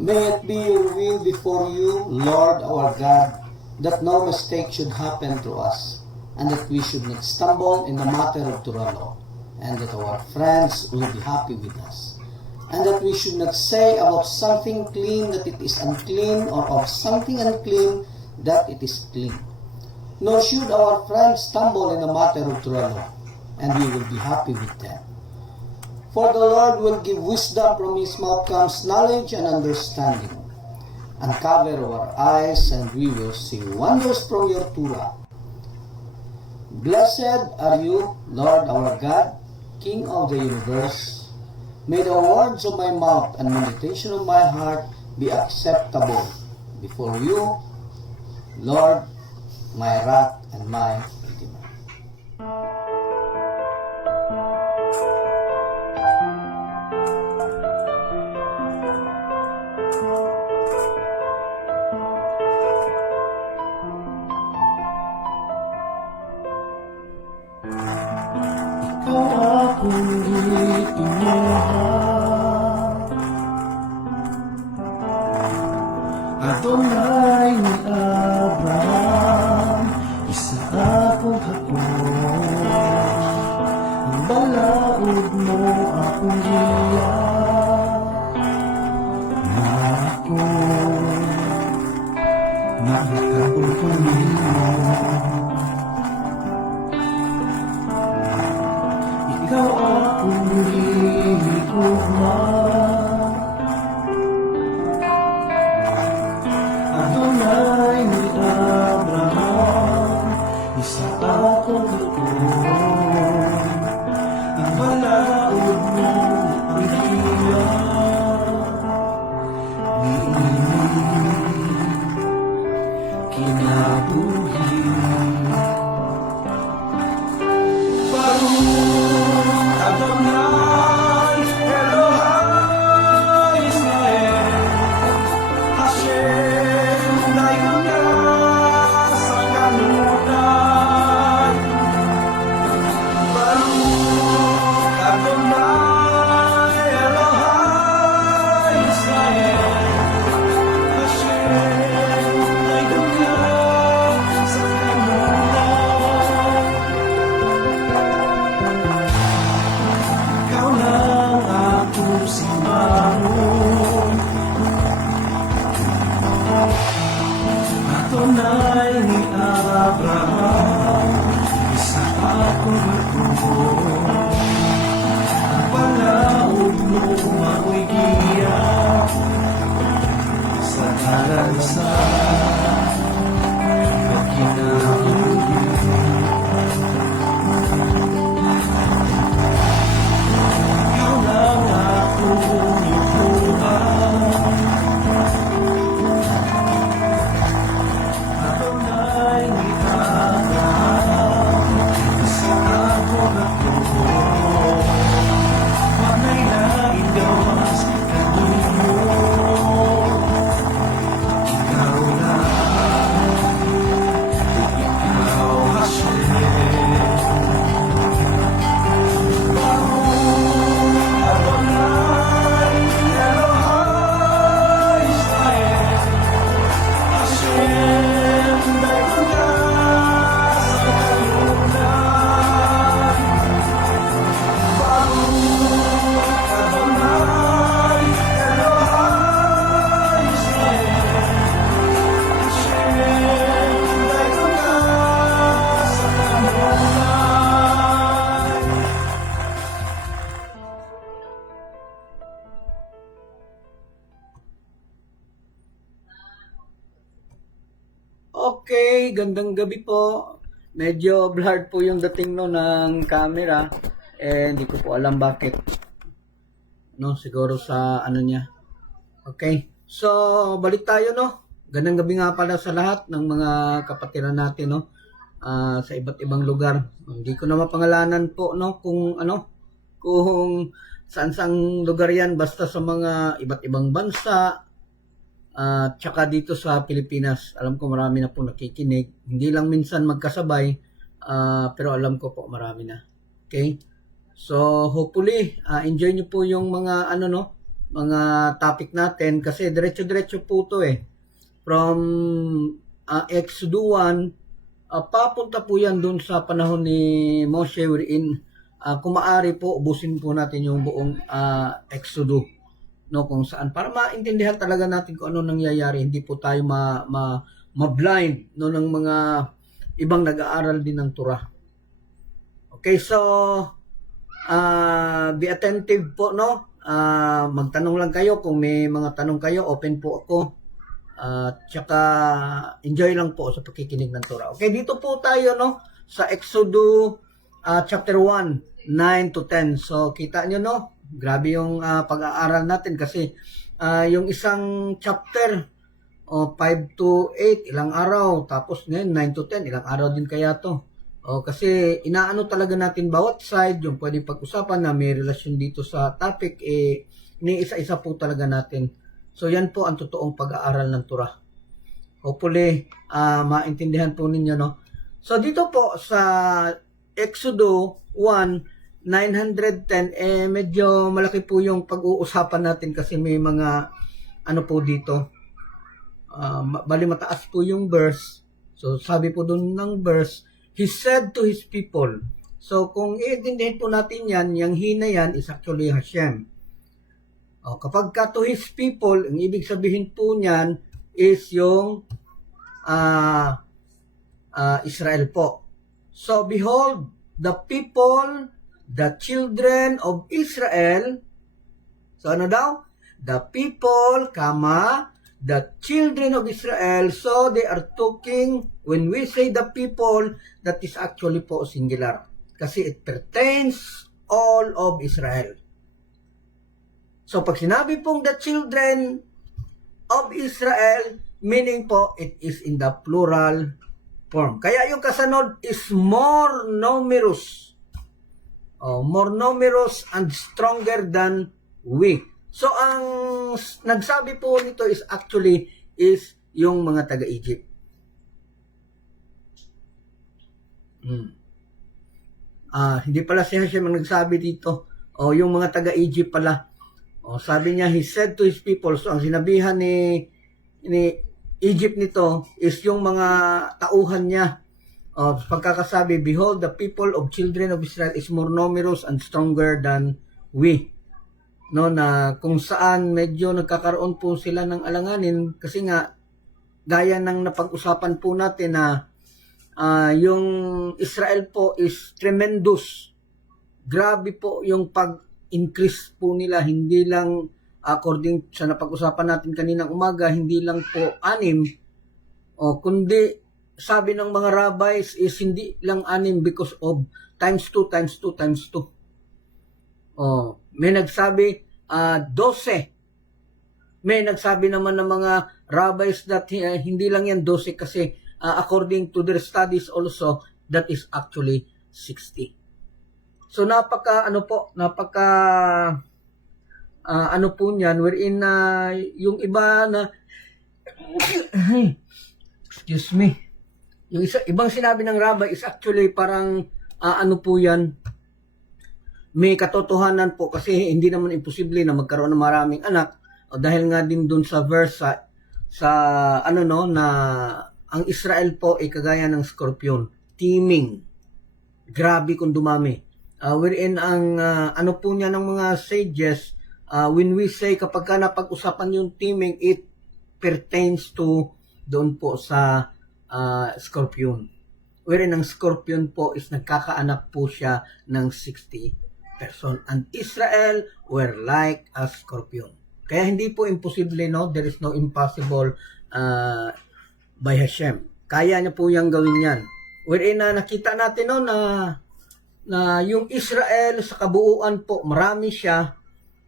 May it be your will before you, Lord our God, that no mistake should happen to us, and that we should not stumble in the matter of Turalo, and that our friends will be happy with us, and that we should not say about something clean that it is unclean, or of something unclean that it is clean. Nor should our friends stumble in the matter of Turalo, and we will be happy with them. For the Lord will give wisdom, from his mouth comes knowledge and understanding. Uncover our eyes, and we will see wonders from your Torah. Blessed are you, Lord our God, King of the universe. May the words of my mouth and meditation of my heart be acceptable before you, Lord, my rock and my redeemer. Adonai ni Abraham, isa akong hapon. Ang balaod mo akong giya, na ako nakakabong kanino. Ikaw akong hihigugma, Adonai ni Abraham, isa akong hapon. Ang balaod mo ang hiya, niinig kinabuhi. Baruch Adonai Elohai Israel, Hashem dayon ka sa kanutan. Baruch Adonai Elohai Israel, Hashem dayon ka sa kanutan. Ikaw lang akong simbahan, Adonai ni Abraham, isa akong hapon. Ang balaod mo ako'y giya, sa ngalan sa pagkinabuhi. Ikaw lang akong yukuhan, Adonai ni Abraham, isa akong hapon. Panay na Diyos kanino, ikaw lang, ikaw Hashem. Baruch Adonai Elohai Israel, Hashem dayon ka sa kanunan. Baruch Adonai Elohai Israel, Hashem dayon ka sa kanunan. Okay, gandang gabi po. Medyo blurred po yung dating no ng camera. Hindi ko po alam bakit. No, siguro sa ano niya. Okay. So, balik tayo no. Gandang gabi nga pala sa lahat ng mga kapatiran natin no. Sa iba't ibang lugar. Hindi ko na mapangalanan po no kung saan-saang lugar yan, basta sa mga iba't ibang bansa. Tsaka dito sa Pilipinas, alam ko marami na po nakikinig. Hindi lang minsan magkasabay, pero alam ko po marami na. Okay? So, hopefully, enjoy nyo po yung mga mga topic natin kasi diretso-diretso po to from Exodus 1 papunta po yan dun sa panahon ni Moshe wherein kung maaari po ubusin po natin yung buong Exodus, no, kung saan para maintindihan talaga natin kung ano nangyayari, hindi po tayo ma-blind no ng mga ibang nag-aaral din ng Torah. Okay, so be attentive po, no. Magtanong lang kayo kung may mga tanong kayo, open po ako. Tsaka enjoy lang po sa pakikinig ng Torah. Okay, dito po tayo, no, sa Exodus chapter 1, 9 to 10. So kita nyo, no, grabe yung pag-aaral natin kasi yung isang chapter 5 to 8 ilang araw, tapos ngayon 9 to 10 ilang araw din kaya to. Kasi inaano talaga natin bawat side, yung pwede pag-usapan na may relasyon dito sa topic, iniisa-isa po talaga natin. So yan po ang totoong pag-aaral ng Torah. Hopefully, maintindihan po ninyo, no? So dito po sa Exodus 1, 910, medyo malaki po yung pag-uusapan natin kasi may mga, ano po dito, bali mataas po yung verse. So sabi po dun ng verse, He said to His people. So kung iintindihin po natin yan, yung he na yan is actually Hashem. Kapag ka to His people, ang ibig sabihin po niyan is yung Israel po. So behold, the people, the children of Israel. So ano daw? The people, the children of Israel. So they are talking, when we say the people, that is actually po singular. Kasi it pertains all of Israel. So pag sinabi pong the children of Israel, meaning po it is in the plural form. Kaya yung kasunod is more numerous. More numerous and stronger than we. So ang nagsabi po nito is actually is yung mga taga-Egypt. Hindi pala si Hashem ang nagsabi dito. Yung mga taga-Egypt pala. Sabi niya, He said to His people. So ang sinabihan ni Egypt nito is yung mga tauhan niya. Pagkakasabi, behold, the people of children of Israel is more numerous and stronger than we. No, na kung saan medyo nagkakaroon po sila ng alanganin kasi nga gaya ng napag-usapan po natin na yung Israel po is tremendous. Grabe po yung pag-increase po nila, hindi lang according sa napag-usapan natin kaninang umaga, hindi lang po 6, kundi sabi ng mga rabbis is hindi lang 6 because of times 2, times 2, times 2. May nagsabi 12. May nagsabi naman ng mga rabbis that hindi lang yan 12 kasi according to their studies also, that is actually 60. So napaka ano po niyan, wherein yung iba na excuse me, yung ibang sinabi ng rabbi is actually parang ano po yan, may katotohanan po kasi hindi naman imposible na magkaroon ng maraming anak dahil nga din dun sa verse sa ano no na ang Israel po ay kagaya ng scorpion, teeming. Grabe kung dumami. Wherein ang ano po niya ng mga sages, when we say kapag ka napag-usapan yung teeming, it pertains to doon po sa scorpion. Wherein ang scorpion po is nagkakaanak po siya ng 60 person. And Israel were like a scorpion. Kaya hindi po imposible, no? There is no impossible by Hashem. Kaya niya po yung gawin yan. Wherein nakita natin, no, na yung Israel sa kabuuan po, marami siya.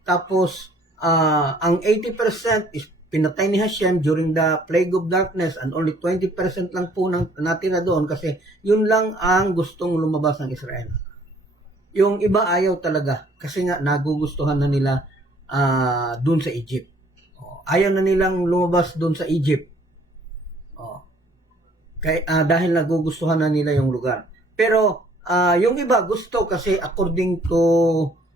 Tapos, ang 80% is pinatay ni Hashem during the plague of darkness and only 20% lang po natira doon kasi yun lang ang gustong lumabas ng Israel. Yung iba ayaw talaga kasi nga nagugustuhan na nila doon sa Egypt. Ayaw na nilang lumabas doon sa Egypt. Dahil nagugustuhan na nila yung lugar. Pero yung iba gusto kasi according to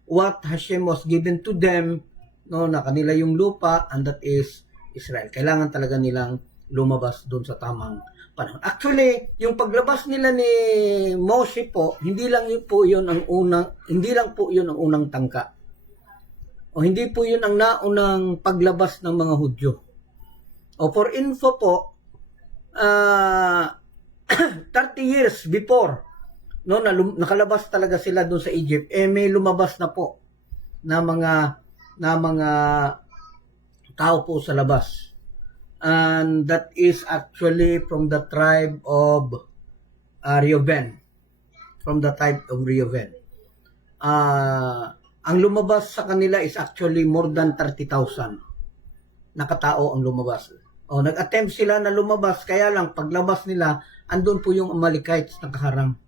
what Hashem was given to them, no, na kanila yung lupa, and that is Israel. Kailangan talaga nilang lumabas doon sa tamang panahon. Actually, yung paglabas nila ni Moshe po, hindi lang po yun ang unang tangka. O hindi po yun ang naunang paglabas ng mga Hudyo. O for info po, 30 years before, no, nakalabas talaga sila doon sa Egypt, may lumabas na po na mga tao po sa labas. And that is actually from the tribe of Reuben. From the tribe of Reuben. Ang lumabas sa kanila is actually more than 30,000 nakatao ang lumabas. O nag-attempt sila na lumabas, kaya lang paglabas nila, andun po yung Amalekites nakaharang.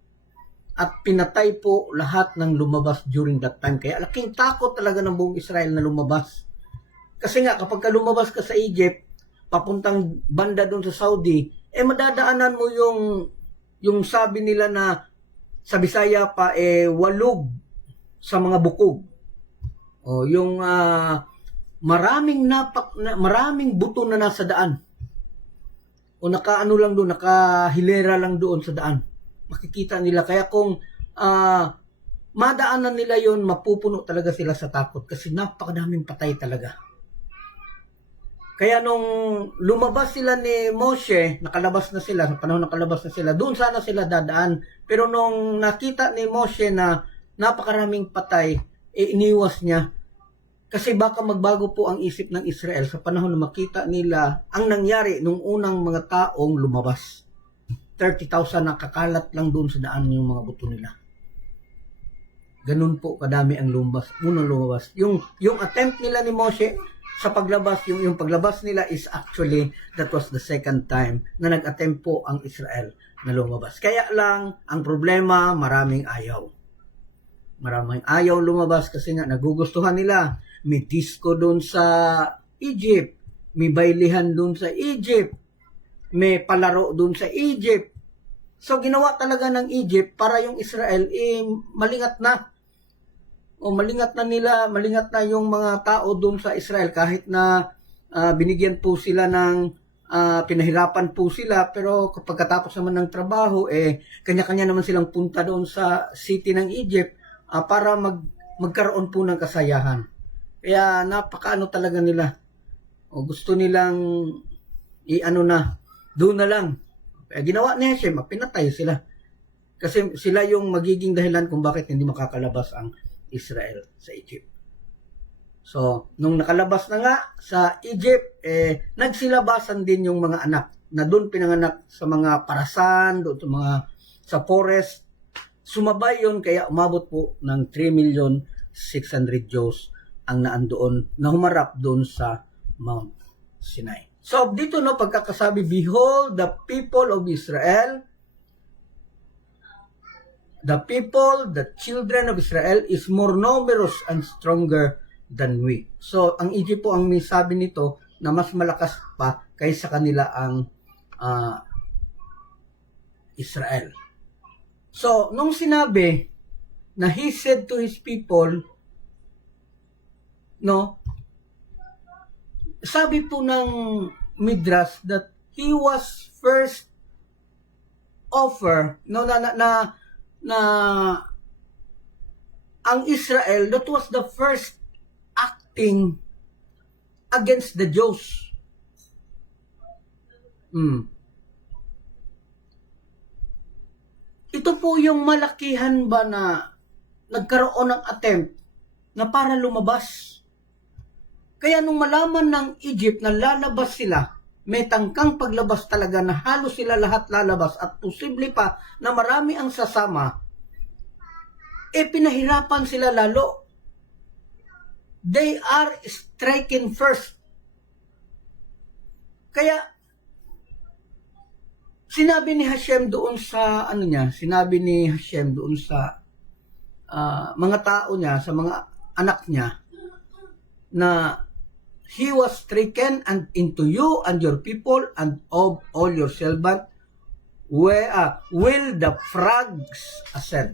At pinatay po lahat ng lumabas during that time. Kaya laking takot talaga ng buong Israel na lumabas. Kasi nga, kapag ka lumabas ka sa Egypt, papuntang banda doon sa Saudi, madadaanan mo yung sabi nila na sa Bisaya pa, walog sa mga bukog. O yung maraming buto na nasa daan. O nakaano lang doon, nakahilera lang doon sa daan. Makikita nila. Kaya kung madaanan nila yon, mapupuno talaga sila sa takot kasi napakadaming patay talaga. Kaya nung lumabas sila ni Moshe, nakalabas na sila, sa panahon nakalabas na sila, doon sana sila dadaan. Pero nung nakita ni Moshe na napakaraming patay, iniwas niya. Kasi baka magbago po ang isip ng Israel sa panahon na makita nila ang nangyari nung unang mga taong lumabas. 30,000 nakakalat lang doon sa daan yung mga buto nila. Ganun po kadami ang unang lumabas. Yung attempt nila ni Moshe sa paglabas, yung paglabas nila is actually, that was the second time na nag-attempt po ang Israel na lumabas. Kaya lang, ang problema, maraming ayaw. Maraming ayaw lumabas kasi nga nagugustuhan nila. May disco doon sa Egypt. May bailihan doon sa Egypt. May palaro doon sa Egypt. So, ginawa talaga ng Egypt para yung Israel, malingat na. O malingat na yung mga tao doon sa Israel kahit na binigyan po sila ng pinahirapan po sila, pero pagkatapos naman ng trabaho, kanya-kanya naman silang punta doon sa city ng Egypt para magkaroon po ng kasayahan. Kaya napakaano talaga nila. O gusto nilang doon na lang. Kaya ginawa ni Hashem, pinatay sila. Kasi sila yung magiging dahilan kung bakit hindi makakalabas ang Israel sa Egypt. So, nung nakalabas na nga sa Egypt, nagsilabasan din yung mga anak na doon pinanganak sa mga parasan, doon sa forest. Sumabay yun, kaya umabot po ng 3,600,000 Jews ang naandoon na humarap doon sa Mount Sinai. So, dito pagkakasabi, behold, the people of Israel, the children of Israel is more numerous and stronger than we. So, ang Egypt po ang may sabi nito na mas malakas pa kaysa kanila ang Israel. So, nung sinabi na he said to his people, sabi po ng Midrash that he was first offer na ang Israel, that was the first acting against the Jews. Ito po yung malakihan ba na nagkaroon ng attempt na para lumabas. Kaya nung malaman ng Egypt na lalabas sila, may tangkang paglabas talaga na halos sila lahat lalabas at posible pa na marami ang sasama, pinahirapan sila lalo. They are striking first. Kaya sinabi ni Hashem doon sa mga tao niya, sa mga anak niya, na he was stricken and into you and your people and of all your servant will the frogs ascend.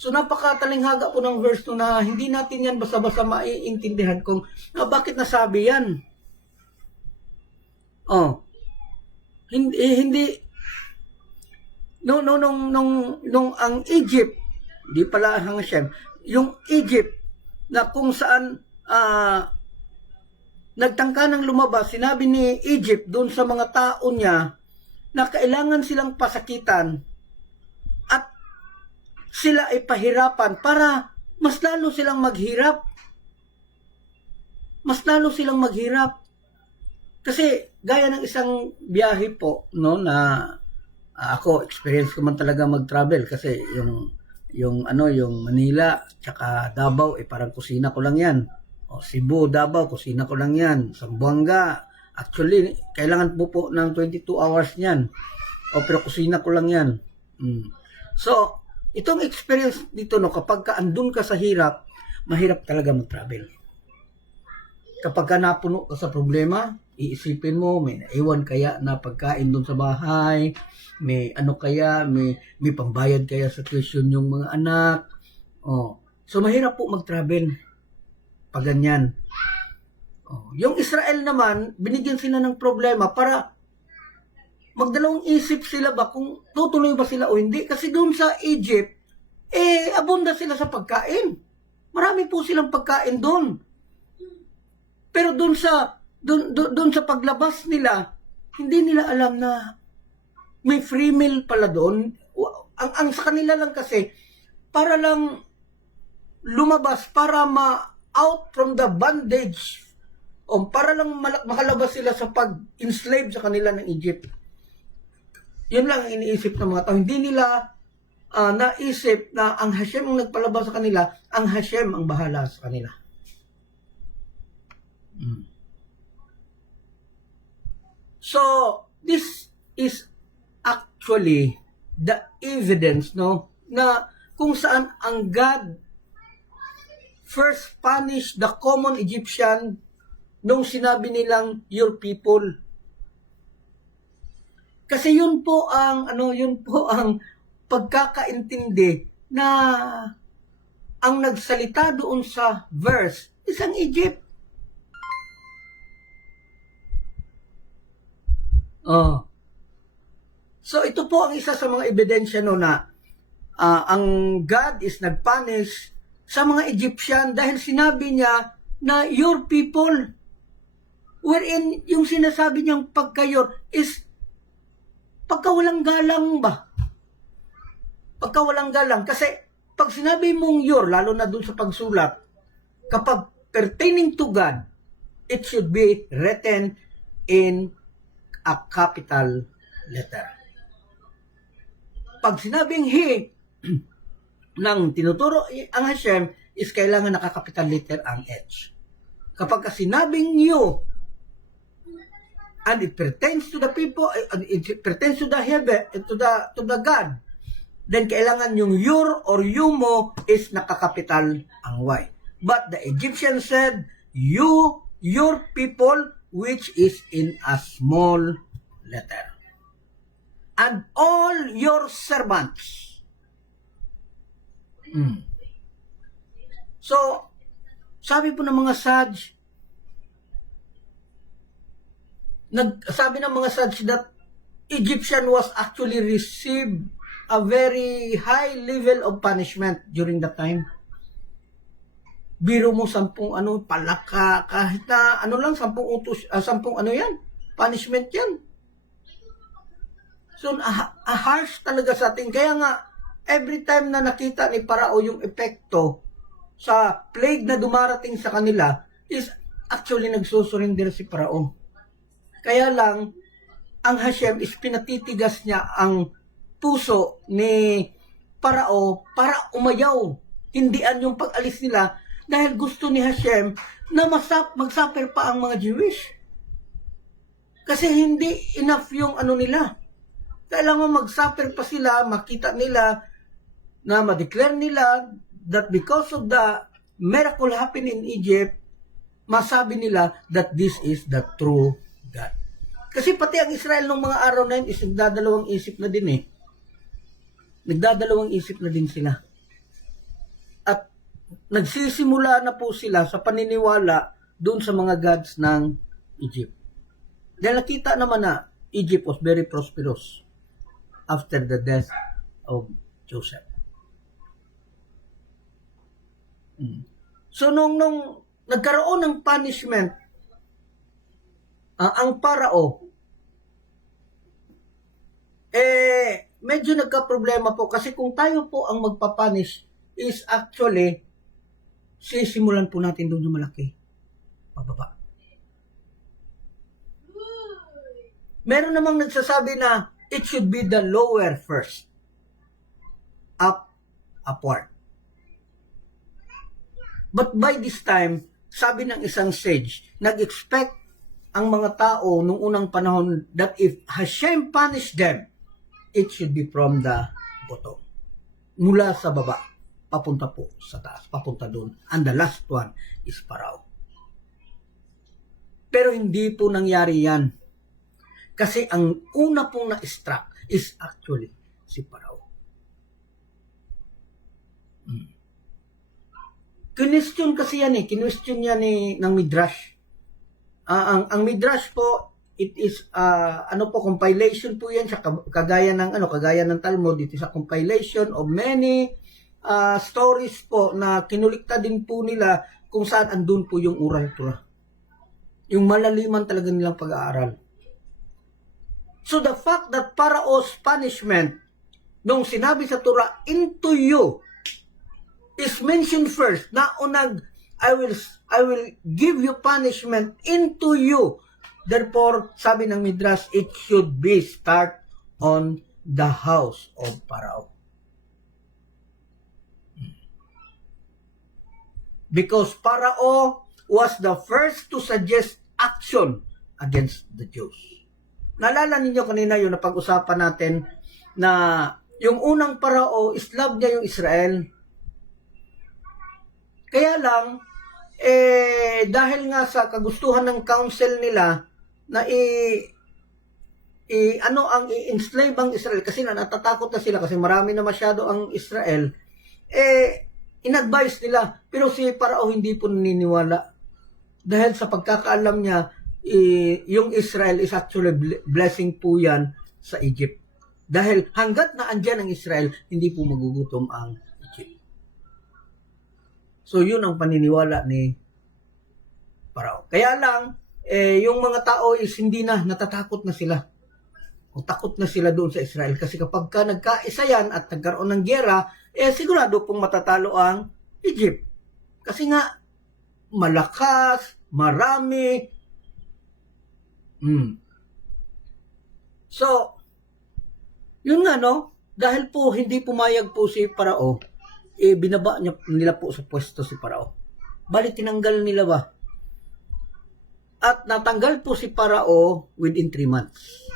So napakatalinghaga po ng verse 2 na hindi natin yan basta-basta maiintindihan kung bakit nasabi yan. Oh. Hindi nung ang Egypt, di pala ang Hashem, yung Egypt na kung saan nagtangka ng lumabas, sinabi ni Egypt doon sa mga tao niya na kailangan silang pasakitan at sila ay pahirapan para mas lalo silang maghirap. Mas lalo silang maghirap. Kasi gaya ng isang biyahe po, no, na ako experience ko man talaga mag-travel kasi yung Manila tsaka Davao parang kusina ko lang 'yan. O Cebu, Davao, kusina ko lang 'yan. Zamboanga, actually kailangan po ng 22 hours niyan. O pero kusina ko lang 'yan. So, itong experience dito, no, kapag andun ka sa hirap, mahirap talaga mag-travel. Kapag ka napuno ka sa problema, iisipin mo, may naiwan kaya na pagkain doon sa bahay, may ano kaya, may pambayad kaya sa tuition yung mga anak. Oh. So, mahirap po mag-travel pag ganyan. Oh. Yung Israel naman, binigyan sila ng problema para magdalawang isip sila ba kung tutuloy ba sila o hindi. Kasi doon sa Egypt, abunda sila sa pagkain. Marami po silang pagkain doon. Pero doon sa paglabas nila, hindi nila alam na may free meal pala doon. Ang sa kanila lang kasi, para lang lumabas, para ma-out from the bondage, o para lang makalabas sila sa pag-enslave sa kanila ng Egypt. Yun lang ang iniisip ng mga tao. Hindi nila naisip na ang Hashem ang nagpalabas sa kanila, ang Hashem ang bahala sa kanila. So, this is actually the evidence, no, na kung saan ang God first punished the common Egyptian nung sinabi nilang your people. Kasi yun po ang pagkakaintindi na ang nagsalita doon sa verse is ang Egypt. Oh. So ito po ang isa sa mga ebidensya no na ang God is nagpunish sa mga Egyptian dahil sinabi niya na your people, wherein yung sinasabi niyang pagkayor is pagkawalang galang ba? Pagkawalang galang. Kasi pag sinabi mong your, lalo na dun sa pagsulat, kapag pertaining to God, it should be written in a capital letter. Pag sinabing he, nang tinuturo ang Hashem, is kailangan nakakapital letter ang H. Kapag sinabing you, and it pertains to the people, it pertains to the heaven, to the God, then kailangan yung your or you mo is nakakapital ang Y. But the Egyptian said, you, your people, which is in a small letter. And all your servants. So, sabi po ng mga Saj, sabi ng mga Saj that Egyptian was actually received a very high level of punishment during that time. Biro mo 10 palaka, kahit na 10 utos, 10 yan, punishment yan. So, a harsh talaga sa atin. Kaya nga, every time na nakita ni Parao yung epekto sa plague na dumarating sa kanila, is actually nagsusurrender si Parao. Kaya lang, ang Hashem is pinatitigas niya ang puso ni Parao para umayaw. Hindian yung pag-alis nila dahil gusto ni Hashem na mag-suffer pa ang mga Jewish. Kasi hindi enough yung nila. Kailangan mag-suffer pa sila, makita nila na ma-declare nila that because of the miracle happened in Egypt, masabi nila that this is the true God. Kasi pati ang Israel nung mga araw na yun is nagdadalawang isip na din eh. Nagdadalawang isip na din sila. nagsisimula na po sila sa paniniwala doon sa mga gods ng Egypt. Dahil nakita naman na Egypt was very prosperous after the death of Joseph. So nung nagkaroon ng punishment ang Parao, medyo nagka-problema po kasi kung tayo po ang magpapunish is actually sisimulan po natin doon yung malaki. Pababa. Meron namang nagsasabi na it should be the lower first. Upward. But by this time, sabi ng isang sage, nag-expect ang mga tao nung unang panahon that if Hashem punished them, it should be from the bottom. Mula sa baba, papunta po sa taas, papunta doon. And the last one is Parao. Pero hindi po nangyari yan. Kasi ang una pong na-struck is actually si Parao. Kinwestiyon kasi yan kinwestiyon yan ng Midrash. Ang Midrash po, it is compilation po yan sa kagaya ng Talmud. It is a compilation of many stories po na kinulikta din po nila kung saan andun po yung oral Torah. Yung malaliman talaga nilang pag-aaral. So the fact that Parao's punishment, nung sinabi sa Torah, into you, is mentioned first. Na unang, I will give you punishment into you. Therefore, sabi ng Midrash, it should be start on the house of Parao. Because Parao was the first to suggest action against the Jews. Naalala ninyo kanina yung napag-usapan natin na yung unang Parao, love niya yung Israel. Kaya lang, dahil nga sa kagustuhan ng council nila na ang i-enslave ang Israel kasi natatakot na sila kasi marami na masyado ang Israel, in-advise nila. Pero si Parao hindi po naniniwala. Dahil sa pagkakaalam niya, yung Israel is actually blessing po yan sa Egypt. Dahil hanggat na andyan ang Israel, hindi po magugutom ang Egypt. So yun ang paniniwala ni Parao. Kaya lang, yung mga tao is hindi na, natatakot na sila. O takot na sila doon sa Israel. Kasi kapag ka nagkaisa yan at nagkaroon ng giyera, sigurado pong matatalo ang Egypt. Kasi nga, malakas, marami. So, yun nga dahil po hindi pumayag po si Parao, binaba nila po sa pwesto si Parao. Bali tinanggal nila ba? At natanggal po si Parao within 3 months.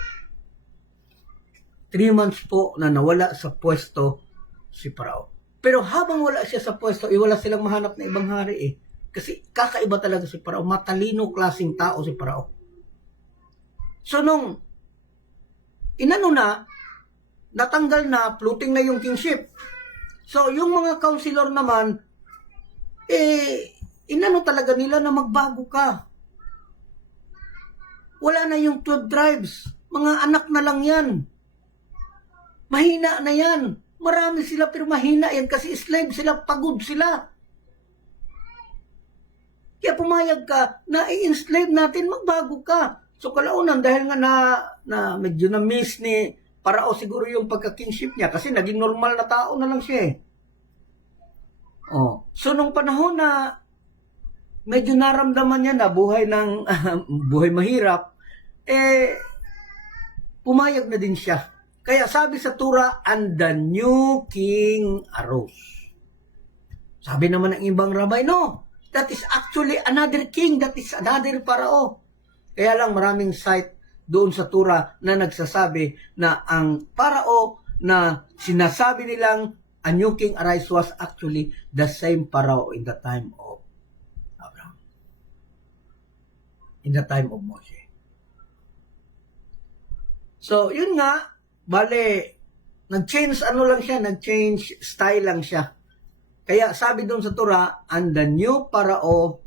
3 months po na nawala sa pwesto si Parao. Pero habang wala siya sa pwesto, wala silang mahanap na ibang hari Kasi kakaiba talaga si Parao. Matalino klaseng tao si Parao. So nung natanggal na, floating na yung kingship. So yung mga counselor naman, talaga nila na magbago ka. Wala na yung 12 tribes. Mga anak na lang yan. Mahina na yan. Marami sila pero mahina yan kasi slave sila, pagod sila. Kaya pumayag ka na i-enslave natin, magbago ka. So kalaunan dahil nga na medyo na-miss ni Parao siguro yung pagka-kingship niya kasi naging normal na tao na lang siya So nung panahon na medyo naramdaman niya na buhay ng buhay mahirap, pumayag na din siya. Kaya sabi sa Torah, and the new king arose. Sabi naman ng ibang rabbi, no, that is actually another king, that is another Parao. Kaya lang maraming site doon sa Torah na nagsasabi na ang Parao na sinasabi nilang a new king arise was actually the same Parao in the time of Abraham. In the time of Moshe. So, yun nga, bale, nag-change style lang siya. Kaya sabi doon sa Torah, and the new Parao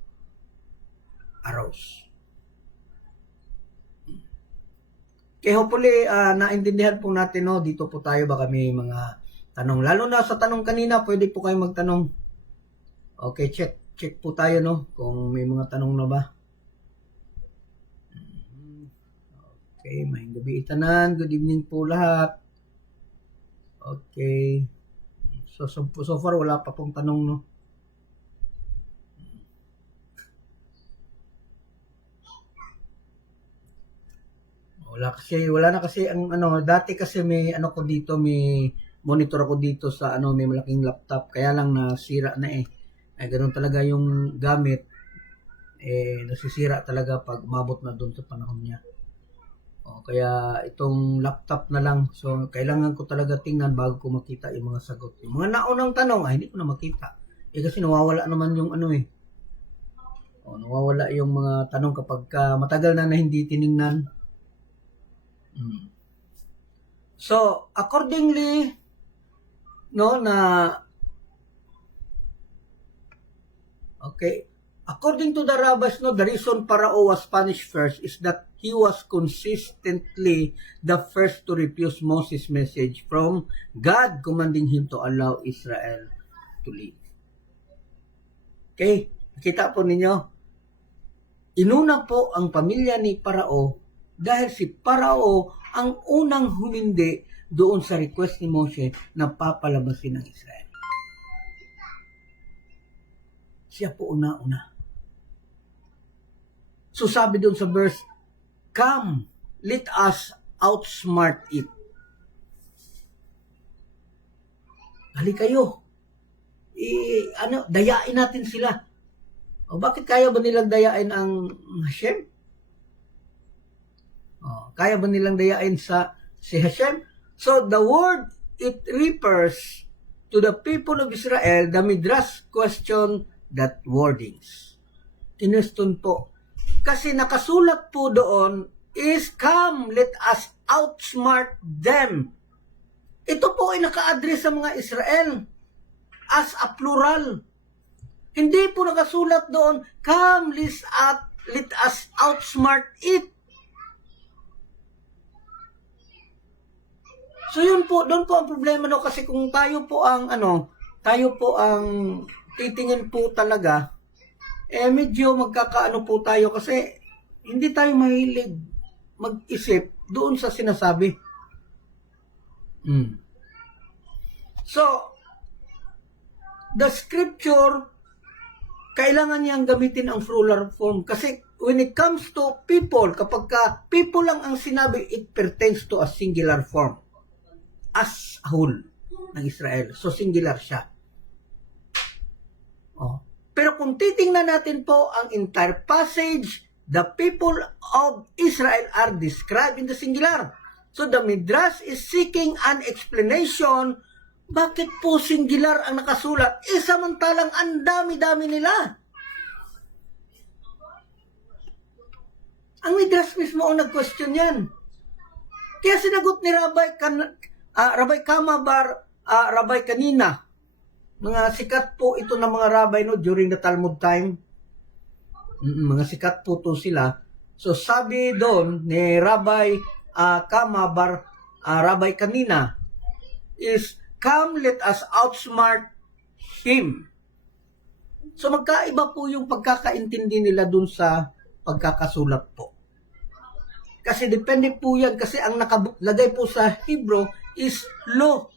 arose. Kaya hopefully, naintindihan po natin, no? Dito po tayo, baka may mga tanong. Lalo na sa tanong kanina, pwede po kayo magtanong. Okay, check po tayo, no? Kung may mga tanong na ba. Okay, may gabi itanan. Good evening po lahat. Okay. So far, wala pa pong tanong, no? Wala na kasi ang dati kasi may ko dito, may monitor ako dito sa may malaking laptop, kaya lang nasira na eh. Ay ganoon talaga yung gamit, nasisira talaga pag umabot na doon sa panahon niya. Kaya itong laptop na lang, so kailangan ko talaga tingnan bago ko makita yung mga sagot. Yung mga naunang tanong, hindi ko na makita. Kasi nawawala naman yung nawawala yung mga tanong kapag matagal na hindi tiningnan. So, accordingly, according to the rabbis, the reason Parao was punished first is that he was consistently the first to refuse Moses' message from God commanding him to allow Israel to leave. Okay, nakita po ninyo, inuna po ang pamilya ni Parao dahil si Parao ang unang humindi doon sa request ni Moshe na papalabasin ng Israel. Siya po una-una. So sabi doon sa verse, come, let us outsmart it. Hali kayo. Dayain natin sila. Bakit kaya ba nilang dayain ang Hashem? Kaya ba nilang dayain si Hashem? So the word it refers to the people of Israel. The Midrash question that wordings. Kinwestiyon po. Kasi nakasulat po doon is, come, let us outsmart them. Ito po ay naka-address sa mga Israel as a plural. Hindi po nakasulat doon, come, let us outsmart it. So yun po, doon po ang problema, kasi kung tayo po ang titingin po talaga, medyo magkakaano po tayo kasi hindi tayo mahilig mag-isip doon sa sinasabi. So, the scripture, kailangan niyang gamitin ang plural form kasi when it comes to people, kapag people lang ang sinabi, it pertains to a singular form. As a whole ng Israel. So, singular siya. Pero kung titingnan natin po ang entire passage, the people of Israel are described in the singular. So, the Midrash is seeking an explanation, bakit po singular ang nakasulat? Samantalang ang dami-dami nila. Ang Midrash mismo ang nag-question yan. Kaya sinagot ni Rabbi Kamabar, Rabbi Kanina, mga sikat po ito ng mga rabbi during the Talmud time. Mga sikat po to sila. So sabi doon ni Rabbi Kamabar, Rabbi Kanina, is, come, let us outsmart him. So magkaiba po yung pagkakaintindi nila doon sa pagkakasulat po. Kasi depende po yan, kasi ang nakalagay po sa Hebrew is law.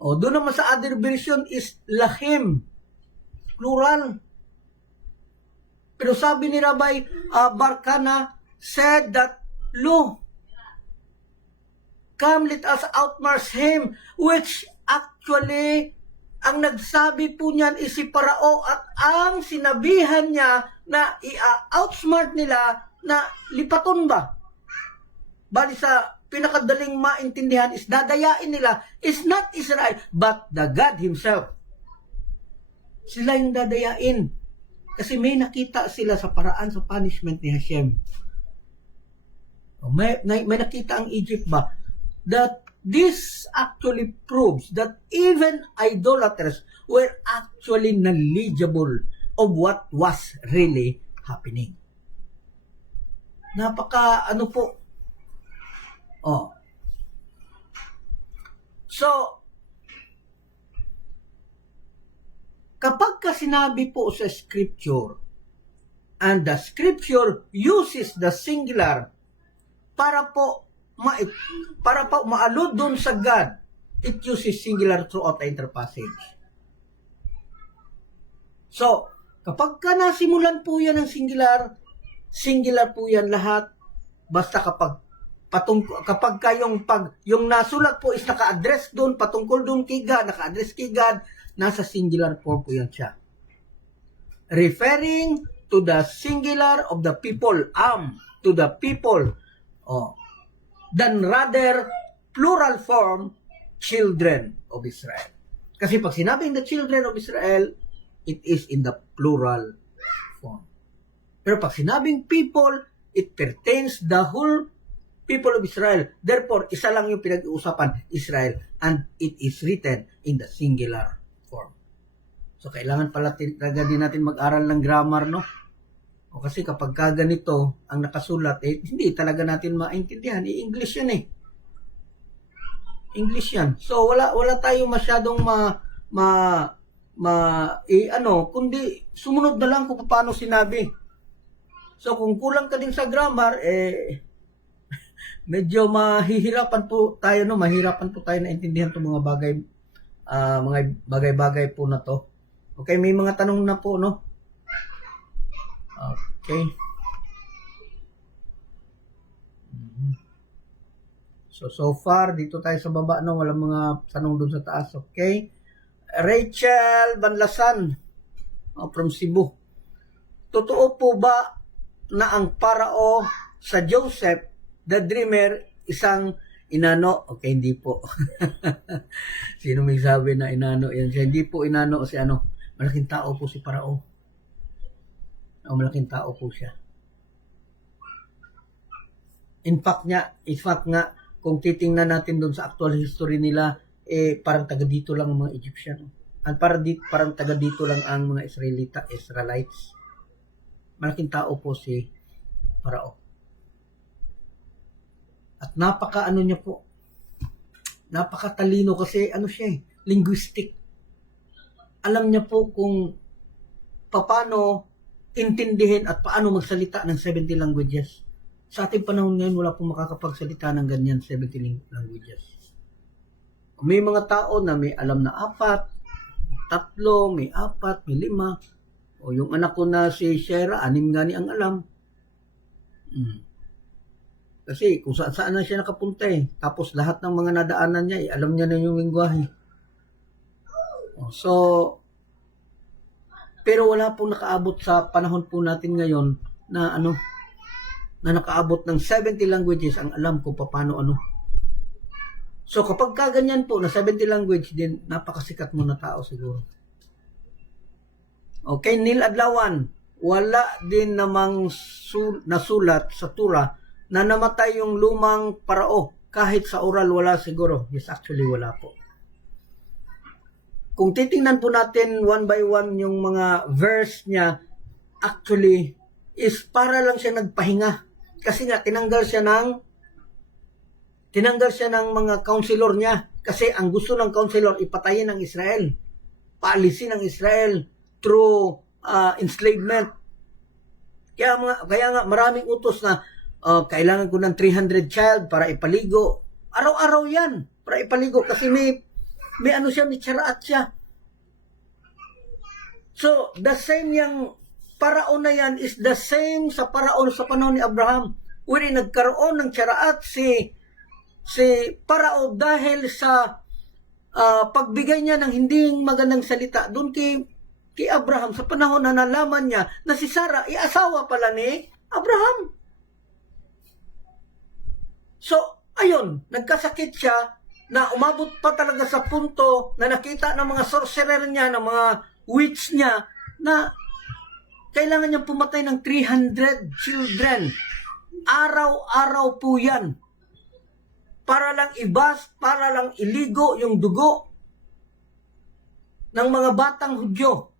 Doon naman sa other version is lahim. Plural. Pero sabi ni Rabbi Barkana said that law. Come, let us outsmart him, which actually, ang nagsabi po niyan is si Parao at ang sinabihan niya na i-outsmart nila na lipaton ba? Bali sa pinakadaling maintindihan is dadayain nila is not Israel, but the God Himself. Sila yung dadayain. Kasi may nakita sila sa paraan sa punishment ni Hashem. May nakita ang Egypt ba? That this actually proves that even idolaters were actually knowledgeable of what was really happening. Napaka ano po. Oh. So, kapag ka sinabi po sa scripture, and the scripture uses the singular para po maalud doon sa God, it uses singular throughout the entire passage. So, kapag ka nasimulan po yan ng singular po yan lahat, basta kapag yung nasulat po is naka-address doon, patungkol doon kay God, naka-address kay God, nasa singular form po yan siya. Referring to the singular of the people, to the people, than rather plural form, children of Israel. Kasi pag sinabing the children of Israel, it is in the plural form. Pero pag sinabing people, it pertains the whole people of Israel. Therefore, isa lang yung pinag-uusapan, Israel, and it is written in the singular form. So, kailangan pala talaga din natin mag-aral ng grammar, no? O kasi kapag ganito ang nakasulat, hindi talaga natin maintindihan. English yan eh. English yan. So, wala tayo masyadong kundi sumunod na lang kung paano sinabi. So, kung kulang ka din sa grammar, medyo mahirapan po tayo na intindihan itong mga bagay po na to. Okay, may mga tanong na po, no? Okay. So far, dito tayo sa baba, no? Walang mga tanong doon sa taas, okay? Rachel Banlasan, from Cebu. Totoo po ba na ang parao sa Joseph, the dreamer, isang inano? Okay, hindi po. Sino may sabi na inano yan siya? Hindi po inano si ano. Malaking tao po si parao. Malaking tao po siya. In fact nga, kung titingnan natin doon sa actual history nila, parang taga dito lang ang mga Egyptian. At parang taga dito lang ang mga Israelites. Malaking tao po si parao. At napakatalino kasi linguistic. Alam niya po kung paano intindihin at paano magsalita ng 70 languages. Sa ating panahon ngayon, wala pong makakapagsalita ng ganyan 70 languages. May mga tao na may alam na 4, 3, may 4, may 5. O yung anak ko na si Shera, 6 nga ni ang alam. Kasi kung saan na siya nakapunta eh. Tapos lahat ng mga nadaanan niya, alam niya na yung lingwahe. So, pero wala pong nakaabot sa panahon po natin ngayon na nakaabot ng 70 languages ang alam ko paano ano. So, kapag kaganyan po na 70 language din, napakasikat mo na tao siguro. Okay, Neil Adlawan, wala din namang nasulat sa Torah na namatay yung lumang parao. Kahit sa oral, wala siguro. Yes, actually, wala po. Kung titingnan po natin one by one yung mga verse niya, actually, is para lang siya nagpahinga. Kasi nga, tinanggal siya ng mga counselor niya. Kasi ang gusto ng counselor, ipatayin ang Israel. Paalisin ang Israel through enslavement. Kaya nga, maraming utos na kailangan ko ng 300 child para ipaligo. Araw-araw yan para ipaligo kasi may tsaraat siya. So, the same yung paraon na yan is the same sa paraon sa panahon ni Abraham. Wherein nagkaroon ng tsaraat si parao dahil sa pagbigay niya ng hindi magandang salita doon kay Abraham sa panahon na nalaman niya na si Sarah asawa pala ni Abraham. So, ayun, nagkasakit siya na umabot pa talaga sa punto na nakita ng mga sorcerer niya, ng mga witch niya, na kailangan niyang pumatay ng 300 children. Araw-araw po yan. para lang ibas, para lang iligo yung dugo ng mga batang Hudyo.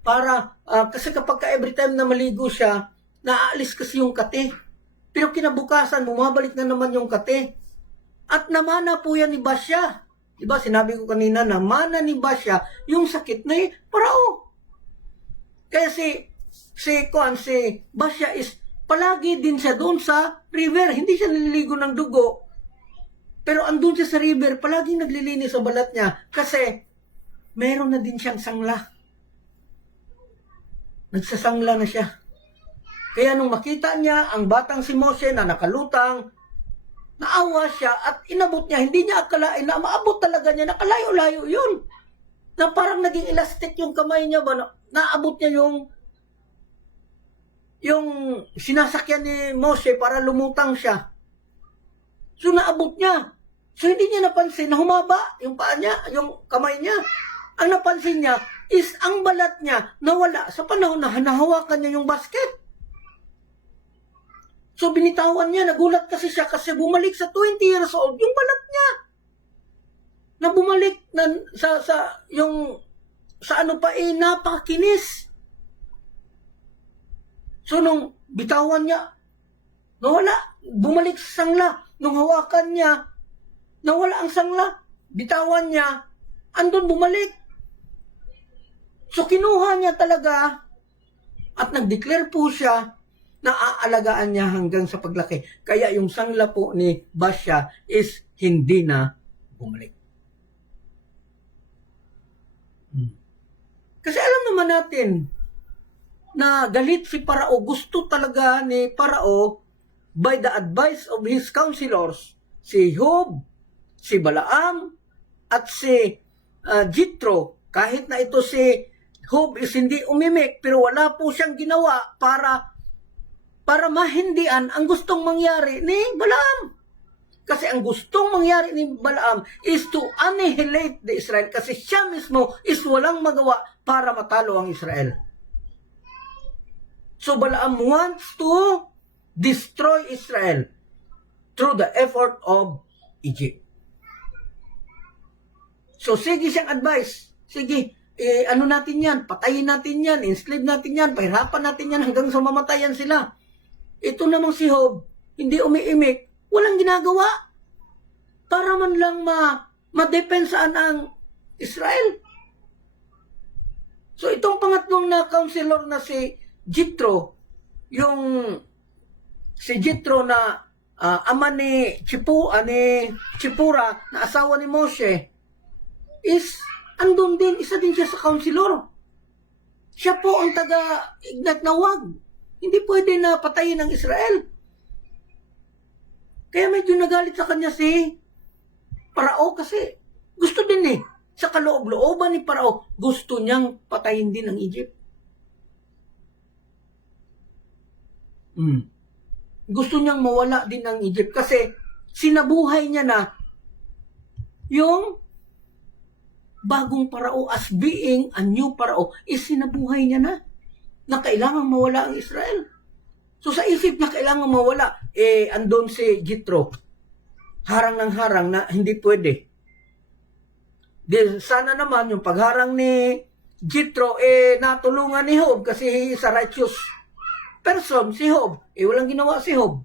Para, kasi kapag every time na maligo siya, naaalis kasi yung kate. Pero kinabukasan, bumabalik na naman yung kate. At namana po yan ni Basya. Diba, sinabi ko kanina, namana ni Basya yung sakit na Parao. Kaya si Basya is palagi din siya doon sa river. Hindi siya naliligo ng dugo. Pero andun siya sa river, palaging naglilinis sa balat niya. Kasi meron na din siyang sangla. Nagsasangla na siya. Kaya nung makita niya ang batang si Mose na nakalutang, naawa siya at inabot niya. Hindi niya akalain na maabot talaga niya. Nakalayo-layo yun. Na parang naging elastic yung kamay niya ba? Naabot niya yung sinasakyan ni Mose para lumutang siya. So naabot niya. So hindi niya napansin na humaba yung paa niya, yung kamay niya. Ang napansin niya is ang balat niya nawala sa panahon na nahawakan niya yung basket. So binitawan niya, nagulat kasi siya kasi bumalik sa 20 years old yung balat niya. Na bumalik na sa ano pa napakakinis. So nung bitawan niya, nawala, bumalik sa sangla. Nung hawakan niya, nawala ang sangla. Bitawan niya, andun bumalik. So kinuha niya talaga at nag-declare po siya na aalagaan niya hanggang sa paglaki. Kaya yung sangla po ni Basya is hindi na bumalik. Kasi alam naman natin na galit si Parao. Gusto talaga ni Parao by the advice of his counselors, si Job, si Balaam, at si Jethro. Kahit na ito si Job is hindi umimik, pero wala po siyang ginawa para mahindian ang gustong mangyari ni Balaam. Kasi ang gustong mangyari ni Balaam is to annihilate the Israel. Kasi siya mismo is walang magawa para matalo ang Israel. So Balaam wants to destroy Israel through the effort of Egypt. So sige siyang advice. Sige, ano natin yan? Patayin natin yan, enslave natin yan, pahirapan natin yan hanggang sa mamatayan sila. Ito namang si Job, hindi umiimik, walang ginagawa para man lang madepensaan ang Israel. So itong pangatlong na counselor na si Jethro, yung si Jethro na ama ni Chipura na asawa ni Moshe is andun din, isa din siya sa counselor. Siya po ang taga-ignat na wag. Hindi pwede na patayin ang Israel. Kaya medyo nagalit sa kanya si Parao kasi gusto din sa kaloob-looban ni Parao, gusto niyang patayin din ang Egypt. Gusto niyang mawala din ang Egypt kasi sinabuhay niya na yung bagong Parao as being a new Parao is sinabuhay niya na kailangan mawala ang Israel. So sa isip niya kailangan mawala, andon si Jethro. Harang ng harang na hindi pwede. Sana naman yung pagharang ni Jethro natulungan ni Job kasi he is a righteous person si Job. Walang ginawa si Job.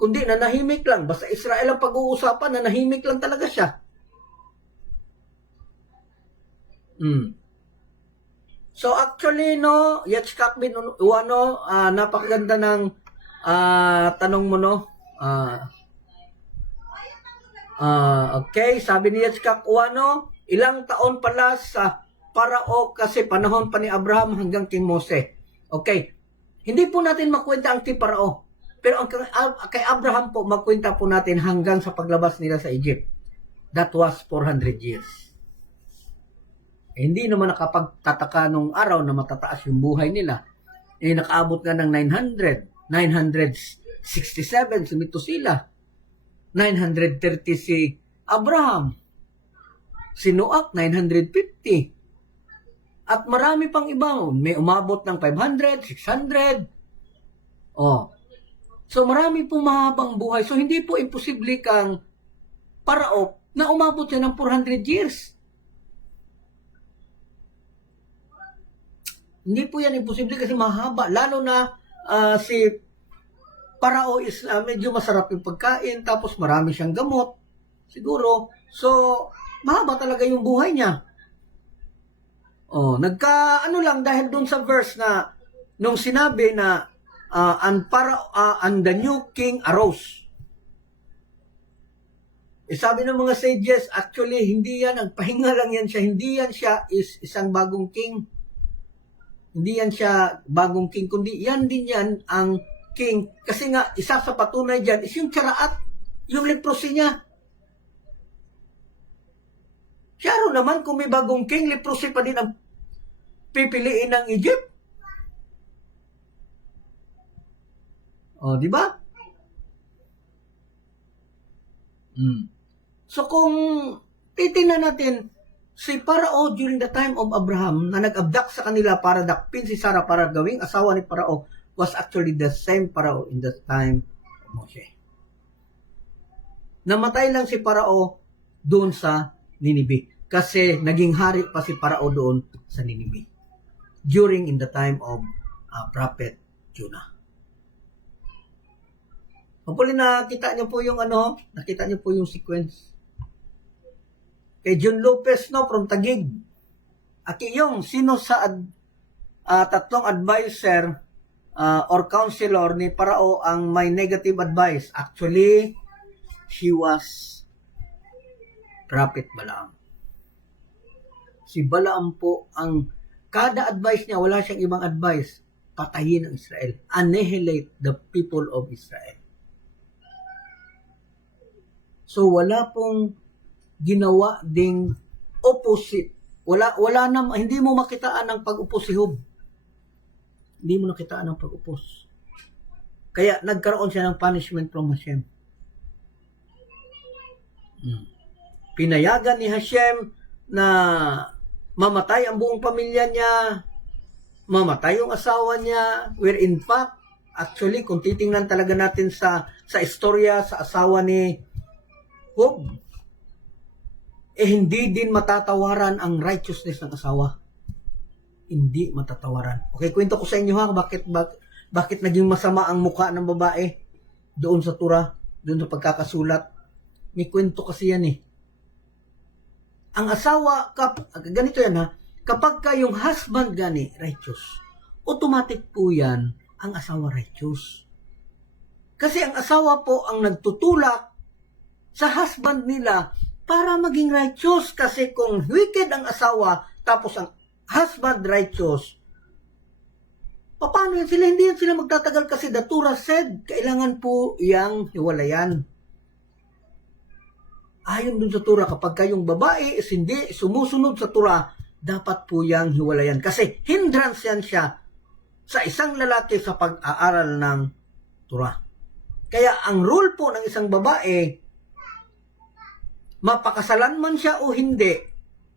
Kundi nanahimik lang. Basta Israel ang pag-uusapan, nanahimik lang talaga siya. So actually Yitzhak bin Uwano, napakaganda ng tanong mo okay, sabi ni Yitzhak Uwano, ilang taon pala sa Parao kasi panahon pa ni Abraham hanggang kay Mose. Okay, hindi po natin makwenta ang kay Parao, pero ang kay Abraham po makwenta po natin hanggang sa paglabas nila sa Egypt. That was 400 years. Hindi naman nakapagtataka nung araw na matataas yung buhay nila. Nakaabot nga ng 967 si Metusela, 930 si Abraham, si Noah 950, at marami pang iba. May umabot ng 500, 600. So marami pong mahabang buhay. So hindi po imposible kang parao na umabot siya ng 400 years. Hindi po yan imposible kasi mahaba. Lalo na si parao is medyo masarap yung pagkain, tapos marami siyang gamot. Siguro. So, mahaba talaga yung buhay niya. Ano lang dahil dun sa verse na nung sinabi na and the new king arose. Sabi ng mga sages, actually, hindi yan, nagpahinga lang yan siya. Hindi yan siya is isang bagong king. Hindi yan siya bagong king, kundi yan din yan ang king. Kasi nga, isa sa patunay dyan is yung tsaraat, yung leprosy niya. Siya ro naman, kung may bagong king, leprosy pa din ang pipiliin ng Egypt. Di ba? So kung titingnan natin, si Parao during the time of Abraham na nag-abduct sa kanila para dakpin si Sarah para gawing asawa ni Parao was actually the same Parao in the time of Moshe. Namatay lang si Parao doon sa Ninibe kasi naging hari pa si Parao doon sa Ninibe during in the time of Prophet Jonah. Hopefully nakita niyo po yung nakita niyo po yung sequence. Kay John Lopez from Taguig. Yung sino sa tatlong advisor or counselor ni Parao ang may negative advice? Actually, he was Prophet Balaam. Si Balaam po ang kada advice niya, wala siyang ibang advice. Patayin ang Israel. Annihilate the people of Israel. So wala pong ginawa ding opposite. Wala na, hindi mo makitaan ang pag-upos si Job. Hindi mo nakitaan ang pag-upos. Kaya nagkaroon siya ng punishment from Hashem. Pinayagan ni Hashem na mamatay ang buong pamilya niya, mamatay yung asawa niya, where in fact, actually, kung titingnan talaga natin sa istorya, sa asawa ni Job, hindi din matatawaran ang righteousness ng asawa. Hindi matatawaran. Okay, kwento ko sa inyo bakit naging masama ang mukha ng babae doon sa Torah, doon sa pagkakasulat. May kwento kasi yan Ang asawa, ganito yan kapag yung husband gani righteous, automatic po yan ang asawa righteous. Kasi ang asawa po ang nagtutulak sa husband nila para maging righteous. Kasi kung wicked ang asawa, tapos ang husband righteous, paano yan sila? Hindi yan sila magtatagal kasi the Torah said, kailangan po yang hiwalayan. Ayon dun sa Torah, kapag kayong babae is hindi sumusunod sa Torah, dapat po yang hiwalayan. Kasi hindrance yan siya sa isang lalaki sa pag-aaral ng Torah. Kaya ang rule po ng isang babae, mapakasalan man siya o hindi,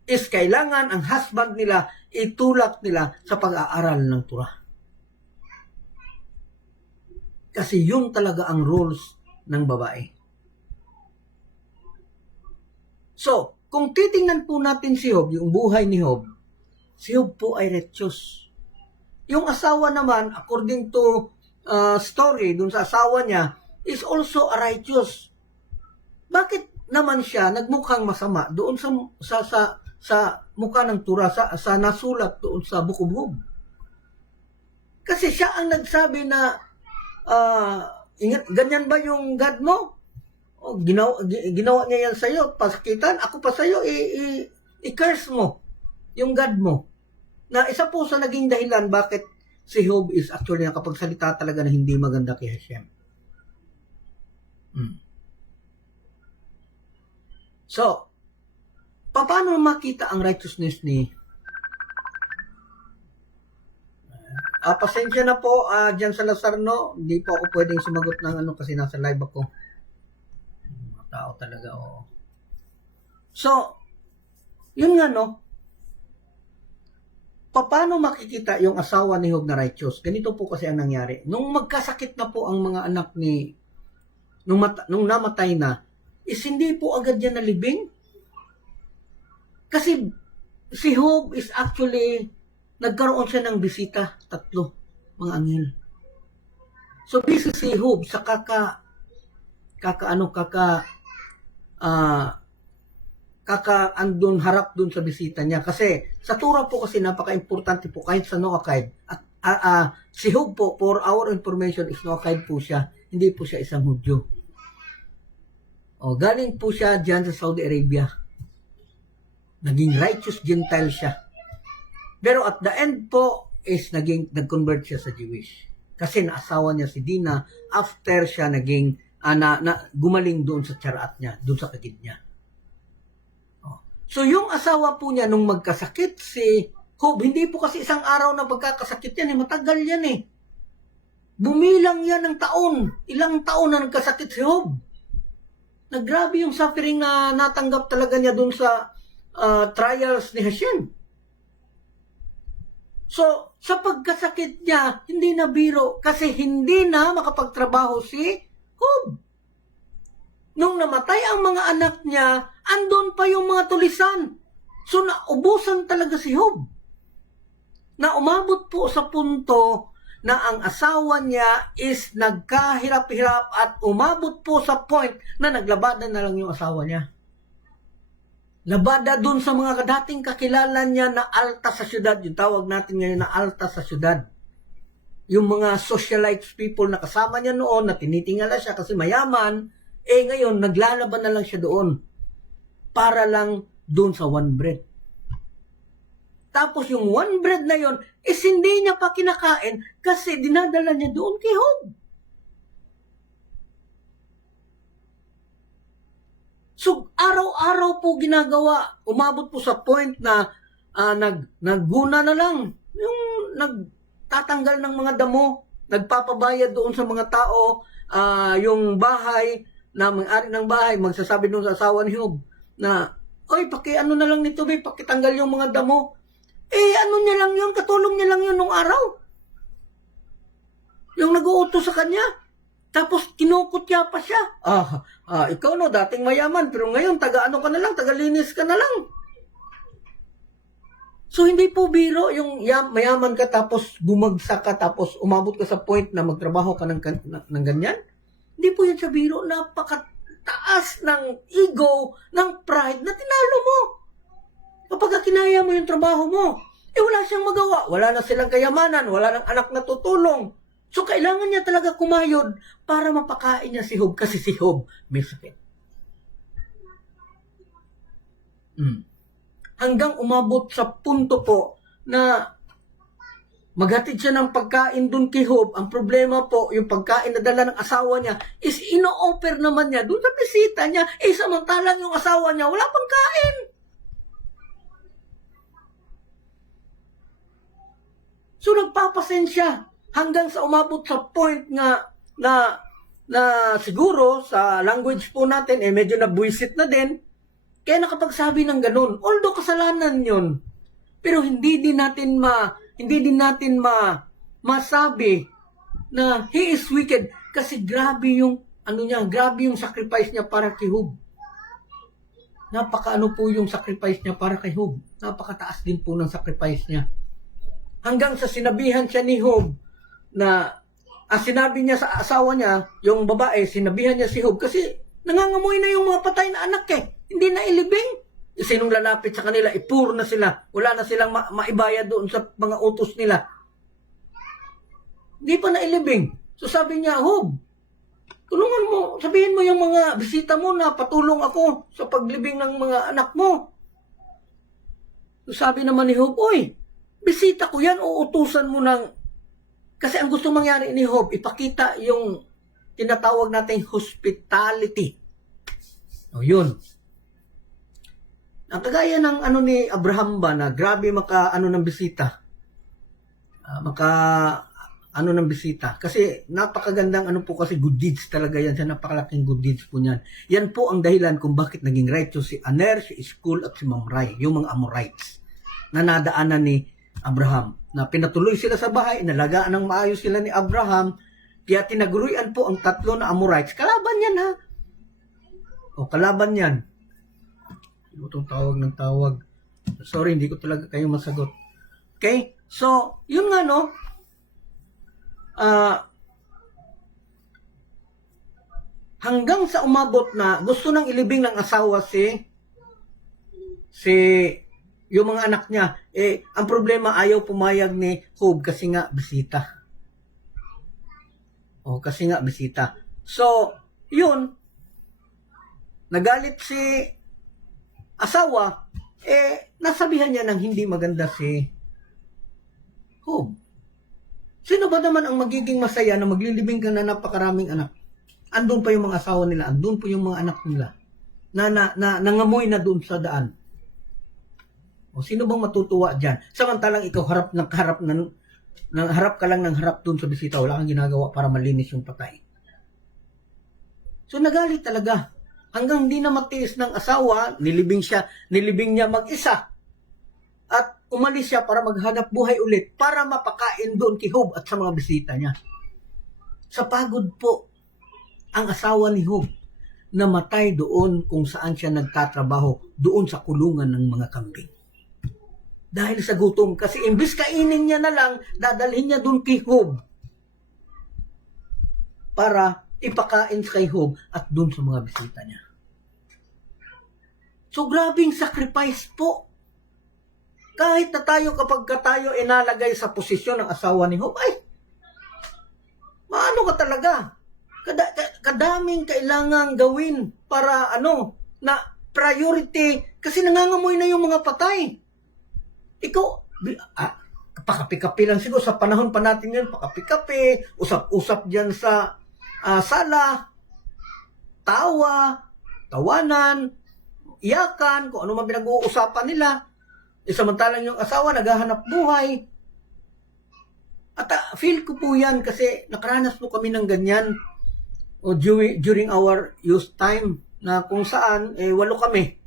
is kailangan ang husband nila itulak nila sa pag-aaral ng Torah. Kasi yun talaga ang rules ng babae. So, kung titingnan po natin si Job, yung buhay ni Job, si Job po ay righteous. Yung asawa naman, according to story dun sa asawa niya, is also a righteous. Bakit naman siya nagmukhang masama doon sa mukha ng Torah, sa nasulat doon sa Book of Job? Kasi siya ang nagsabi na ganyan ba yung God mo? Ginawa niya yan sa'yo, pasakitan, ako pa sa'yo, i-curse mo yung God mo. Na isa po sa naging dahilan bakit si Job is actually nakapagsalita talaga na hindi maganda kay Hashem. So, paano makita ang righteousness ni pasensya na po dyan sa Lazarno, hindi po ako pwedeng sumagot ng kasi nasa live ako. Mga tao talaga, So, yun nga paano makikita yung asawa ni Job na righteous? Ganito po kasi ang nangyari. Nung magkasakit na po ang mga anak ni, nung namatay na, is hindi po agad yan nalibing. Kasi si Job is actually, nagkaroon siya ng bisita, 3, mga anghel. So busy si Job sa andun harap dun sa bisita niya. Kasi sa Torah po kasi napaka-importante po kahit sa Noachide. At si Job po, for our information, is Noachide po siya. Hindi po siya isang Hudyo. Galing po siya dyan sa Saudi Arabia. Naging righteous Gentile siya. Pero at the end po is nag-convert siya sa Jewish. Kasi naasawa niya si Dina after siya gumaling doon sa tsaraat niya, doon sa kagid niya. So yung asawa po niya nung magkasakit si Job, hindi po kasi isang araw na pagkakasakit yan, matagal yan eh. Bumilang yan ng taon. Ilang taon na nagkasakit si Job. Naggrabe yung suffering na natanggap talaga niya doon sa trials ni Hashem. So, sa pagkasakit niya, hindi na biro kasi hindi na makapagtrabaho si Job. Nung namatay ang mga anak niya, andun pa yung mga tulisan. So, naubusan talaga si Job. Na umabot po sa punto na ang asawa niya is nagkahirap-hirap at umabot po sa point na naglabada na lang yung asawa niya. Labada dun sa mga dating kakilala niya na alta sa syudad. Yung tawag natin ngayon na alta sa syudad. Yung mga socialites people na kasama niya noon na tinitingala siya kasi mayaman, ngayon naglalaban na lang siya doon para lang doon sa one bread. Tapos yung one bread na yon is hindi niya pa kinakain kasi dinadala niya doon kay Job. So, araw-araw po ginagawa. Umabot po sa point na nagguna na lang. Yung nagtatanggal ng mga damo, nagpapabayad doon sa mga tao, yung bahay, na may-ari ng bahay, magsasabi doon sa asawa ni Job na, oy, pakiano na lang nito, pakitanggal yung mga damo. Ano niya lang yun, katulong niya lang yun nung araw. Yung nag-uutos sa kanya. Tapos kinukutya pa siya. Ikaw no, dating mayaman, pero ngayon taga-ano ka na lang, taga-linis ka na lang. So hindi po biro yung mayaman ka tapos bumagsak ka tapos umabot ka sa point na magtrabaho ka ng ganyan. Hindi po yun sa biro, napakataas ng ego, ng pride na tinalo mo. Kapag kinaya mo yung trabaho mo, wala siyang magawa. Wala na silang kayamanan, wala nang anak na tutulong. So, kailangan niya talaga kumayod para mapakain niya si Job kasi si Job may sakit. Hanggang umabot sa punto po na maghatid siya ng pagkain dun kay Job. Ang problema po, yung pagkain na dala ng asawa niya is ino-offer naman niya dun sa bisita niya. Samantalang yung asawa niya wala pang kain. So, nagpapasensya. Hanggang sa umabot sa point nga na siguro sa language po natin medyo nabuisit na din kaya nakapagsabi ng ganun. Although kasalanan 'yon. Pero hindi din natin masabi na he is wicked kasi grabe yung grabe yung sacrifice niya para kay Job. Napakaano po yung sacrifice niya para kay Job. Napakataas din po ng sacrifice niya. Hanggang sa sinabihan siya ni Job na sinabi niya sa asawa niya, yung babae, sinabihan niya si Job kasi nangangamoy na yung mga patay na anak hindi na ilibing. Sinong lalapit sa kanila, puro na sila. Wala na silang maibayad doon sa mga utos nila. Hindi pa na ilibing. So sabi niya, Job, tulungan mo, sabihin mo yung mga bisita mo na patulong ako sa paglibing ng mga anak mo. So sabi naman ni Job, oy, bisita ko yan, uutusan mo ng. Kasi ang gusto mangyari ni Job, ipakita yung tinatawag nating hospitality. Yun. Ang kagaya ng ni Abraham ba na grabe ng bisita. Ng bisita. Kasi napakagandang po kasi good deeds talaga yan. Napakalaking good deeds po niyan. Yan po ang dahilan kung bakit naging righteous si Aner, si Eskol at si Mamre, yung mga Amorites na nadaanan Abraham. Na pinatuloy sila sa bahay, inalagaan ng maayos sila ni Abraham, kaya tinaguruyan po ang tatlo na Amorites. Kalaban yan ha. O kalaban yan. Itong tawag ng tawag. Sorry, hindi ko talaga kayo masagot. Okay? So, yun nga no, hanggang sa umabot na gusto nang ilibing ng asawa si yung mga anak niya. Ang problema, ayaw pumayag ni Job kasi nga bisita. Kasi nga bisita. So, yun, nagalit si asawa, nasabihan niya ng hindi maganda si Job. Sino ba naman ang magiging masaya na maglilibing ka na napakaraming anak? Andun pa yung mga asawa nila, andun pa yung mga anak nila na nangamoy na doon sa daan. Sino bang matutuwa dyan? Samantalang ikaw harap ka lang ng harap doon sa bisita, wala kang ginagawa para malinis yung patay. So nagalit talaga. Hanggang hindi na matiis ng asawa, nilibing niya mag-isa. At umalis siya para maghanap buhay ulit para mapakain doon kay Job at sa mga bisita niya. Sa pagod po ang asawa ni Job, namatay doon kung saan siya nagtatrabaho, doon sa kulungan ng mga kambing. Dahil sa gutom, kasi imbis kainin niya na lang, dadalhin niya doon kay Job para ipakain kay Job at doon sa mga bisita niya. So grabing sacrifice po. Kahit na kapag tayo inalagay sa posisyon ng asawa ni Job, maano ka talaga? Kadaming kailangang gawin para na priority, kasi nangangamoy na yung mga patay. Ikaw, pakapi-kapi lang siguro sa panahon pa natin yan, pakapi-kapi, usap-usap dyan sa sala, tawanan, iyakan, kung ano man pinag-uusapan nila. Samantalang yung asawa naghahanap buhay. At feel ko po yan kasi nakaranas po kami ng ganyan during our youth time na kung saan, 8 kami.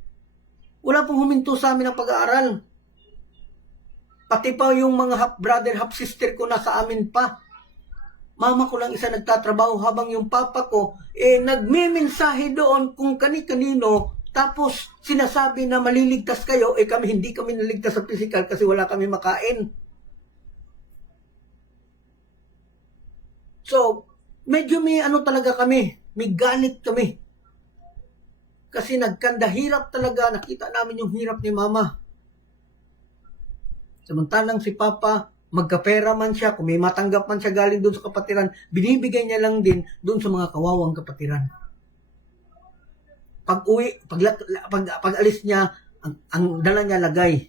Wala pong huminto sa amin ang pag-aaral. Pati pa yung mga half-brother, half-sister ko nasa amin pa. Mama ko lang isa nagtatrabaho habang yung papa ko, nagme-mensahe doon kung kani-kanino, tapos sinasabi na maliligtas kayo, hindi kami naligtas sa physical kasi wala kami makain. So, medyo may talaga kami, may galit kami. Kasi nagkandahirap talaga, nakita namin yung hirap ni mama. Samantalang si Papa, magkapera man siya, kung may matanggap man siya galing doon sa kapatiran, binibigay niya lang din doon sa mga kawawang kapatiran. Pag alis niya, ang dala niya lagay.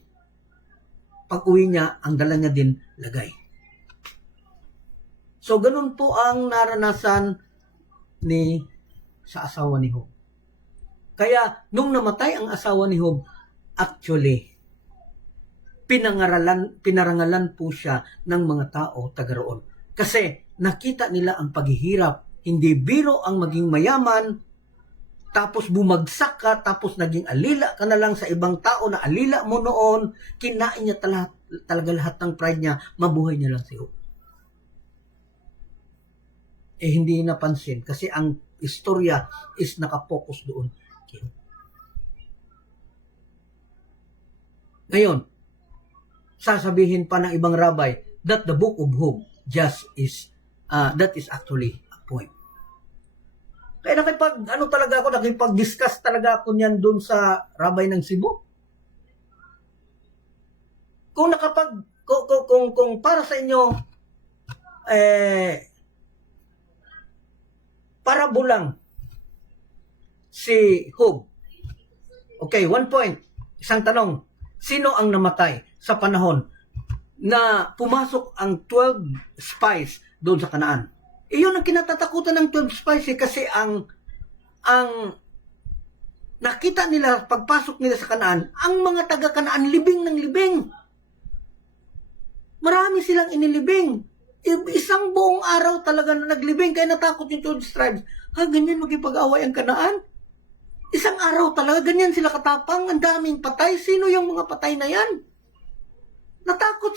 Pag uwi niya, ang dala niya din lagay. So, ganun po ang naranasan sa asawa ni Job. Kaya, nung namatay ang asawa ni Job, actually, pinarangalan po siya ng mga tao taga roon. Kasi nakita nila ang paghihirap. Hindi biro ang maging mayaman, tapos bumagsak ka, tapos naging alila ka na lang sa ibang tao na alila mo noon, kinain niya talaga lahat ng pride niya, mabuhay niya lang si Job. Hindi napansin kasi ang istorya is nakapokus doon. Ngayon, sasabihin pa ng ibang rabbi that the book of Job that is actually a poem. Kaya nakipag-discuss talaga ako niyan doon sa rabbi ng Cebu. Kung para sa inyo parabulang si Job. Okay, 1 point. Isang tanong. Sino ang namatay sa panahon na pumasok ang 12 spies doon sa Kanaan? Iyon ang kinatatakutan ng 12 spies kasi ang nakita nila pagpasok nila sa Kanaan, ang mga taga-Kanaan libing ng libing. Marami silang inilibing. Isang buong araw talaga na naglibing, kaya natakot yung 12 tribes. Ganyan magipag-away ang Kanaan? Isang araw talaga, ganyan sila katapang, ang daming patay. Sino yung mga patay na yan? natakot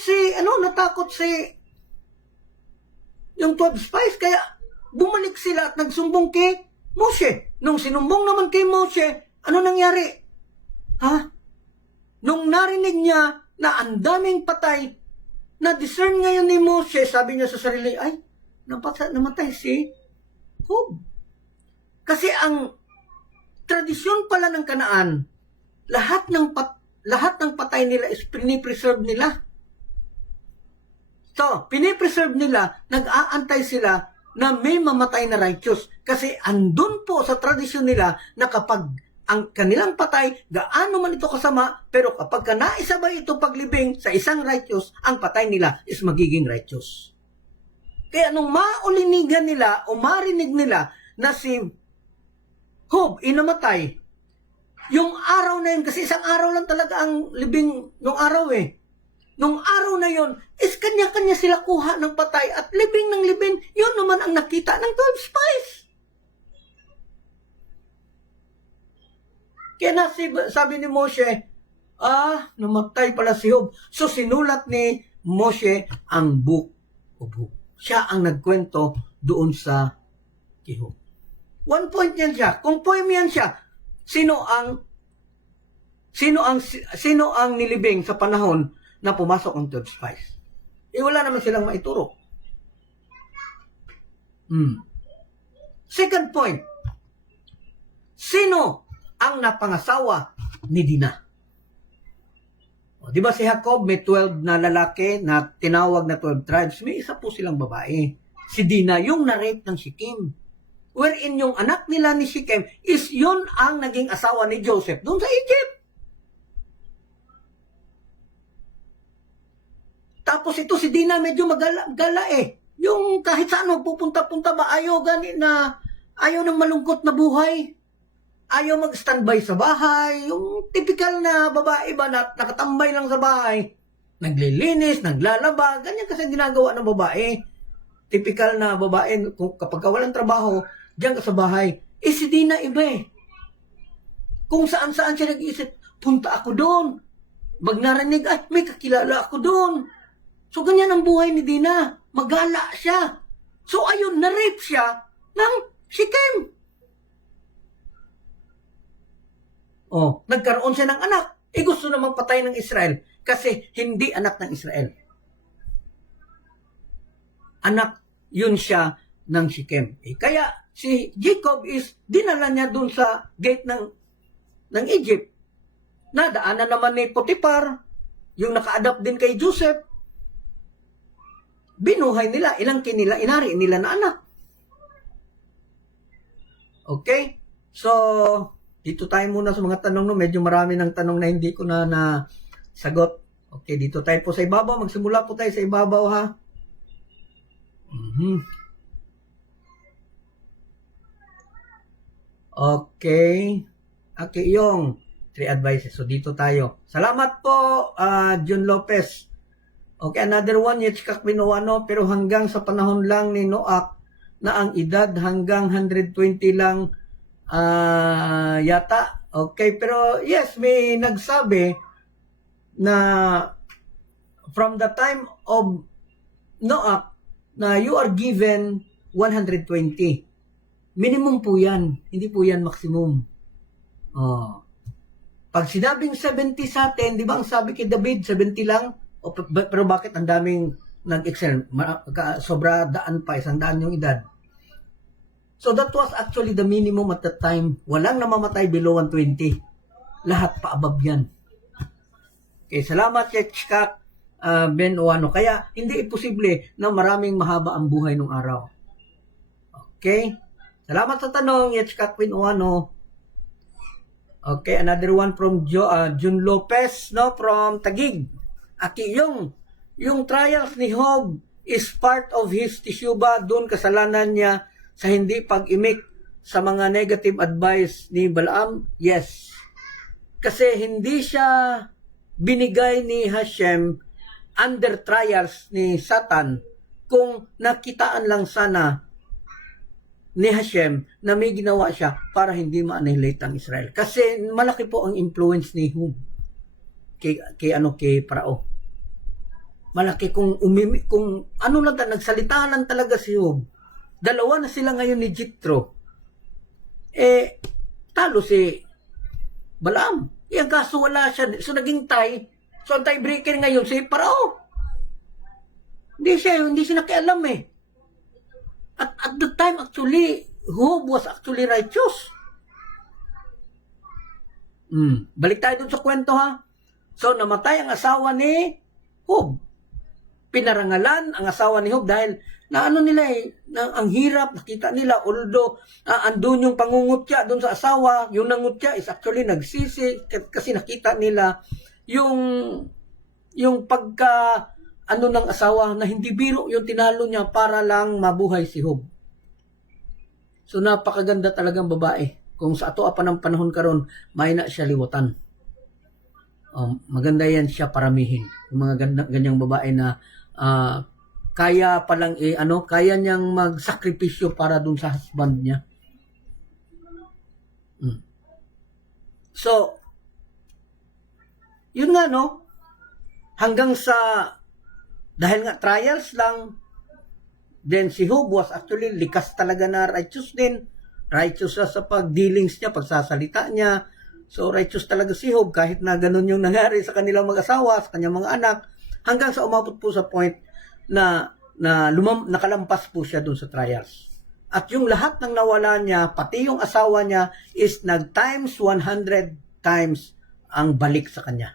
si yung 12 spies, kaya bumalik sila at nagsumbong kay Moshe. Nung sinumbong naman kay Moshe, ano nangyari? Nung narinig niya na ang daming patay, na-discern ngayon ni Moshe, sabi niya sa sarili, ay, namatay si Job. Kasi ang tradisyon pala ng Kanaan, lahat ng patay nila is pinipreserve nila. So, pinipreserve nila, nag-aantay sila na may mamatay na righteous. Kasi andun po sa tradisyon nila na kapag ang kanilang patay, gaano man ito kasama, pero kapag naisabay ito paglibing sa isang righteous, ang patay nila is magiging righteous. Kaya nung maulinigan nila o marinig nila na si Job inamatay, yung araw na yun, kasi isang araw lang talaga ang libing nung araw Nung araw na yon, is kanya-kanya sila kuha ng patay at libing ng libing, yun naman ang nakita ng 12 spies. Kaya sabi ni Moshe, namatay pala si Job. So sinulat ni Moshe ang Book of Job. Siya ang nagkwento doon sa Job. One point yan siya. Kung poem yan siya, sino ang nilibing sa panahon na pumasok ang 12 spies? Wala naman silang maituro. Second point, sino ang napangasawa ni Dina? Di ba si Jacob may 12 na lalaki na tinawag na 12 tribes? May isa po silang babae. Si Dina, yung na-rape ng Shechem. Wherein yung anak nila ni Shechem is yun ang naging asawa ni Joseph doon sa Egypt. Tapos ito si Dina medyo magala Yung kahit saan pupunta-punta ba, ayaw ng malungkot na buhay. Ayaw mag-standby sa bahay. Yung typical na babae ba na nakatambay lang sa bahay. Naglilinis, naglalaba. Ganyan kasi ginagawa ng babae. Typical na babae, kapag walang trabaho, diyan ka sa bahay. Si Dina iba Kung saan-saan siya nag-iisip, punta ako doon. Pag narinig, may kakilala ako doon. So, ganyan ang buhay ni Dina. Magala siya. So, ayun, na-rape siya ng Shechem. Nagkaroon siya ng anak. Gusto namang patay ng Israel kasi hindi anak ng Israel. Anak yun siya ng Shechem. Kaya si Jacob is dinala niya dun sa gate ng Egypt. Nadaanan naman ni Potiphar, yung naka-adapt din kay Joseph. Binuhay nila, inari nila na anak. Okay? So, dito tayo muna sa mga tanong, medyo marami ng tanong na hindi ko na sagot. Okay, dito tayo po sa ibabaw. Magsimula po tayo sa ibabaw, ha? Okay. Yung 3 advices. So, dito tayo. Salamat po, John Lopez. Okay, another one, Yitzchak Minuano, pero hanggang sa panahon lang ni Noach na ang edad hanggang 120 lang yata. Okay, pero yes, may nagsabi na from the time of Noach na you are given 120. Minimum po yan, hindi po yan maximum. Pag sinabing 70 sa atin, di ba ang sabi kay David, 70 lang? Pero bakit ang daming nag-excel? Sobra daan pa, 100 yung edad. So that was actually the minimum at that time. Walang namamatay below 120. Lahat pa above yan. Okay, salamat Yitzchak Ben Oano. Kaya hindi posible na maraming mahaba ang buhay ng araw. Okay? Salamat sa tanong, Yitzchak Ben Oano. Okay, another one from Jun Lopez, from Taguig. Yung trials ni Job is part of his teshuvah, doon kasalanan niya sa hindi pag-imik sa mga negative advice ni Balaam? Yes. Kasi hindi siya binigay ni Hashem under trials ni Satan kung nakitaan lang sana ni Hashem na may ginawa siya para hindi ma-annihilate ang Israel. Kasi malaki po ang influence ni Job kay Parao. malaki kung ano lang nagsalita lang talaga si Job. Dalawa na sila ngayon ni Jethro. Talo si Balaam. Ang kaso wala siya. So naging tie. So ang tiebreaker ngayon si Parao. Hindi siya nakialam eh. At the time actually, Job was actually righteous. Balik tayo dun sa kwento ha. So namatay ang asawa ni Job. Pinarangalan ang asawa ni Job dahil na ano nila ang hirap, nakita nila, although andun yung pangungutya doon sa asawa, yung nangutya is actually nagsisi kasi nakita nila yung pagka ano ng asawa na hindi biro yung tinalo niya para lang mabuhay si Job. So napakaganda talagang babae. Kung sa ato pa ng panahon karon, may na siya liwatan. Maganda yan siya paramihin. Yung mga ganyang babae na kaya palang kaya niyang magsakripisyo para dun sa husband niya. So, yun nga no, hanggang sa, dahil nga trials lang, then si Job was actually likas talaga na righteous din. Righteous sa pag-dealings niya, pagsasalita niya. So, righteous talaga si Job kahit na ganun yung nangyari sa kanilang mag-asawa, sa kanyang mga anak, hanggang sa umabot po sa point na nakalampas po siya dun sa trials. At yung lahat ng nawala niya, pati yung asawa niya, is nag-times 100 times ang balik sa kanya.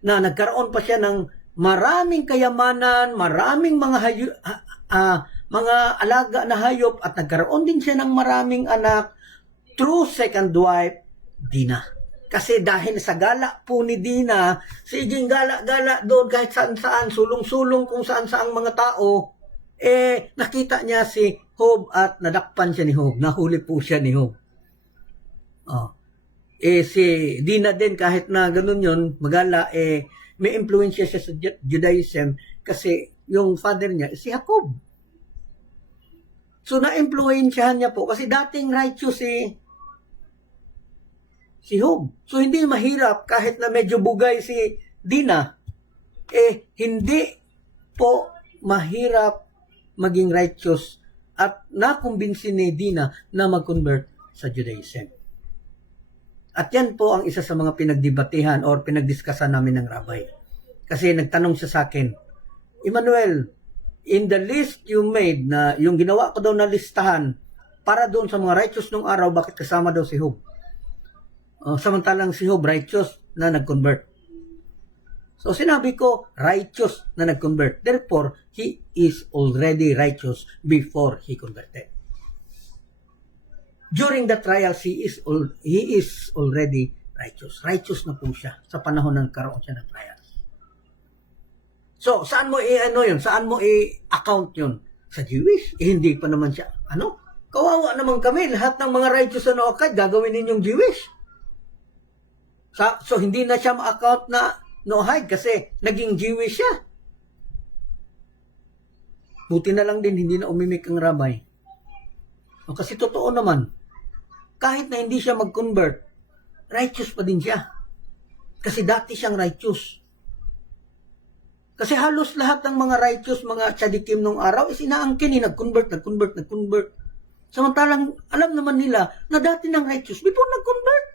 Na nagkaroon pa siya ng maraming kayamanan, maraming mga alaga na hayop, at nagkaroon din siya ng maraming anak through second wife, Dina. Kasi dahil sa gala po ni Dina, siging gala-gala doon kahit saan-saan, sulong-sulong kung saan-saan mga tao, nakita niya si Job at nadakpan siya ni Job. Nahuli po siya ni Job. Si Dina din kahit na ganun yun, magala, may influensya siya sa Judaism kasi yung father niya si Jacob. So na-influensyahan niya po kasi dating righteous si Job. So hindi mahirap kahit na medyo bugay si Dina, hindi po mahirap maging righteous at nakumbinsi ni Dina na mag-convert sa Judaism. At yan po ang isa sa mga pinagdebatehan or pinagdiskasan namin ng rabbi. Kasi nagtanong siya sa akin, Emmanuel, in the list you made, na yung ginawa ko daw na listahan para doon sa mga righteous nung araw, bakit kasama daw si Job? Samantalang si Job righteous na nag-convert. So sinabi ko, righteous na nag-convert. Therefore, he is already righteous before he converted. During the trials, he is already righteous. Righteous na po siya sa panahon ng karoon siya ng trials. So, saan mo yun? Saan mo i-account yun? Sa Jewish? Hindi pa naman siya. Kawawa naman kami. Lahat ng mga righteous na Noahide, gagawin ninyong Jewish. So, hindi na siya ma-account na Noahide kasi naging Jewish siya. Buti na lang din, hindi na umimik ang rabbi. Kasi totoo naman, kahit na hindi siya mag-convert, righteous pa din siya. Kasi dati siyang righteous. Kasi halos lahat ng mga righteous, mga tzadikim nung araw, is inaangkin, nag-convert. Samantalang, alam naman nila na dati ng righteous before nag-convert.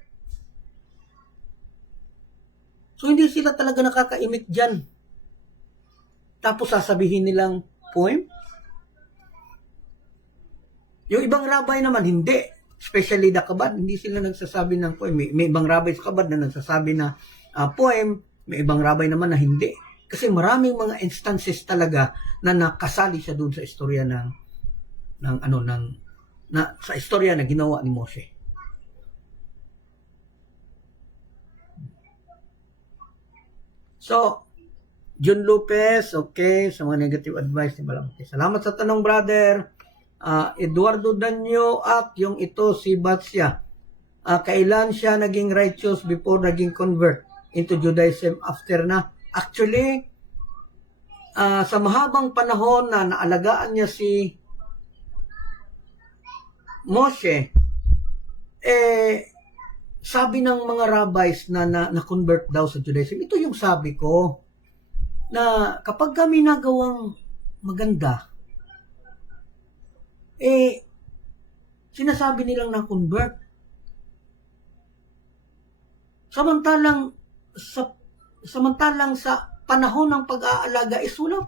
So, hindi sila talaga nakakaimik dyan. Tapos, sasabihin nilang poem. Yung ibang rabbi naman, hindi. Especially the Chabad, hindi sila nagsasabi ng poem. May ibang rabbi sa Chabad na nagsasabi na poem. May ibang rabbi naman na hindi. Kasi maraming mga instances talaga na nakasali siya doon sa istorya sa istorya na ginawa ni Moshe. So, John Lopez, okay, sa mga negative advice ni Balang. Okay, salamat sa tanong, brother. Eduardo Danyo at yung ito si Batsya. Kailan siya naging righteous before naging convert into Judaism after na? Actually, sa mahabang panahon na naalagaan niya si Moshe, sabi ng mga rabbis na na-convert daw sa Judaism, ito yung sabi ko. na kapag kami nagawang maganda, sinasabi nilang na-convert. Samantalang sa panahon ng pag-aalaga is wala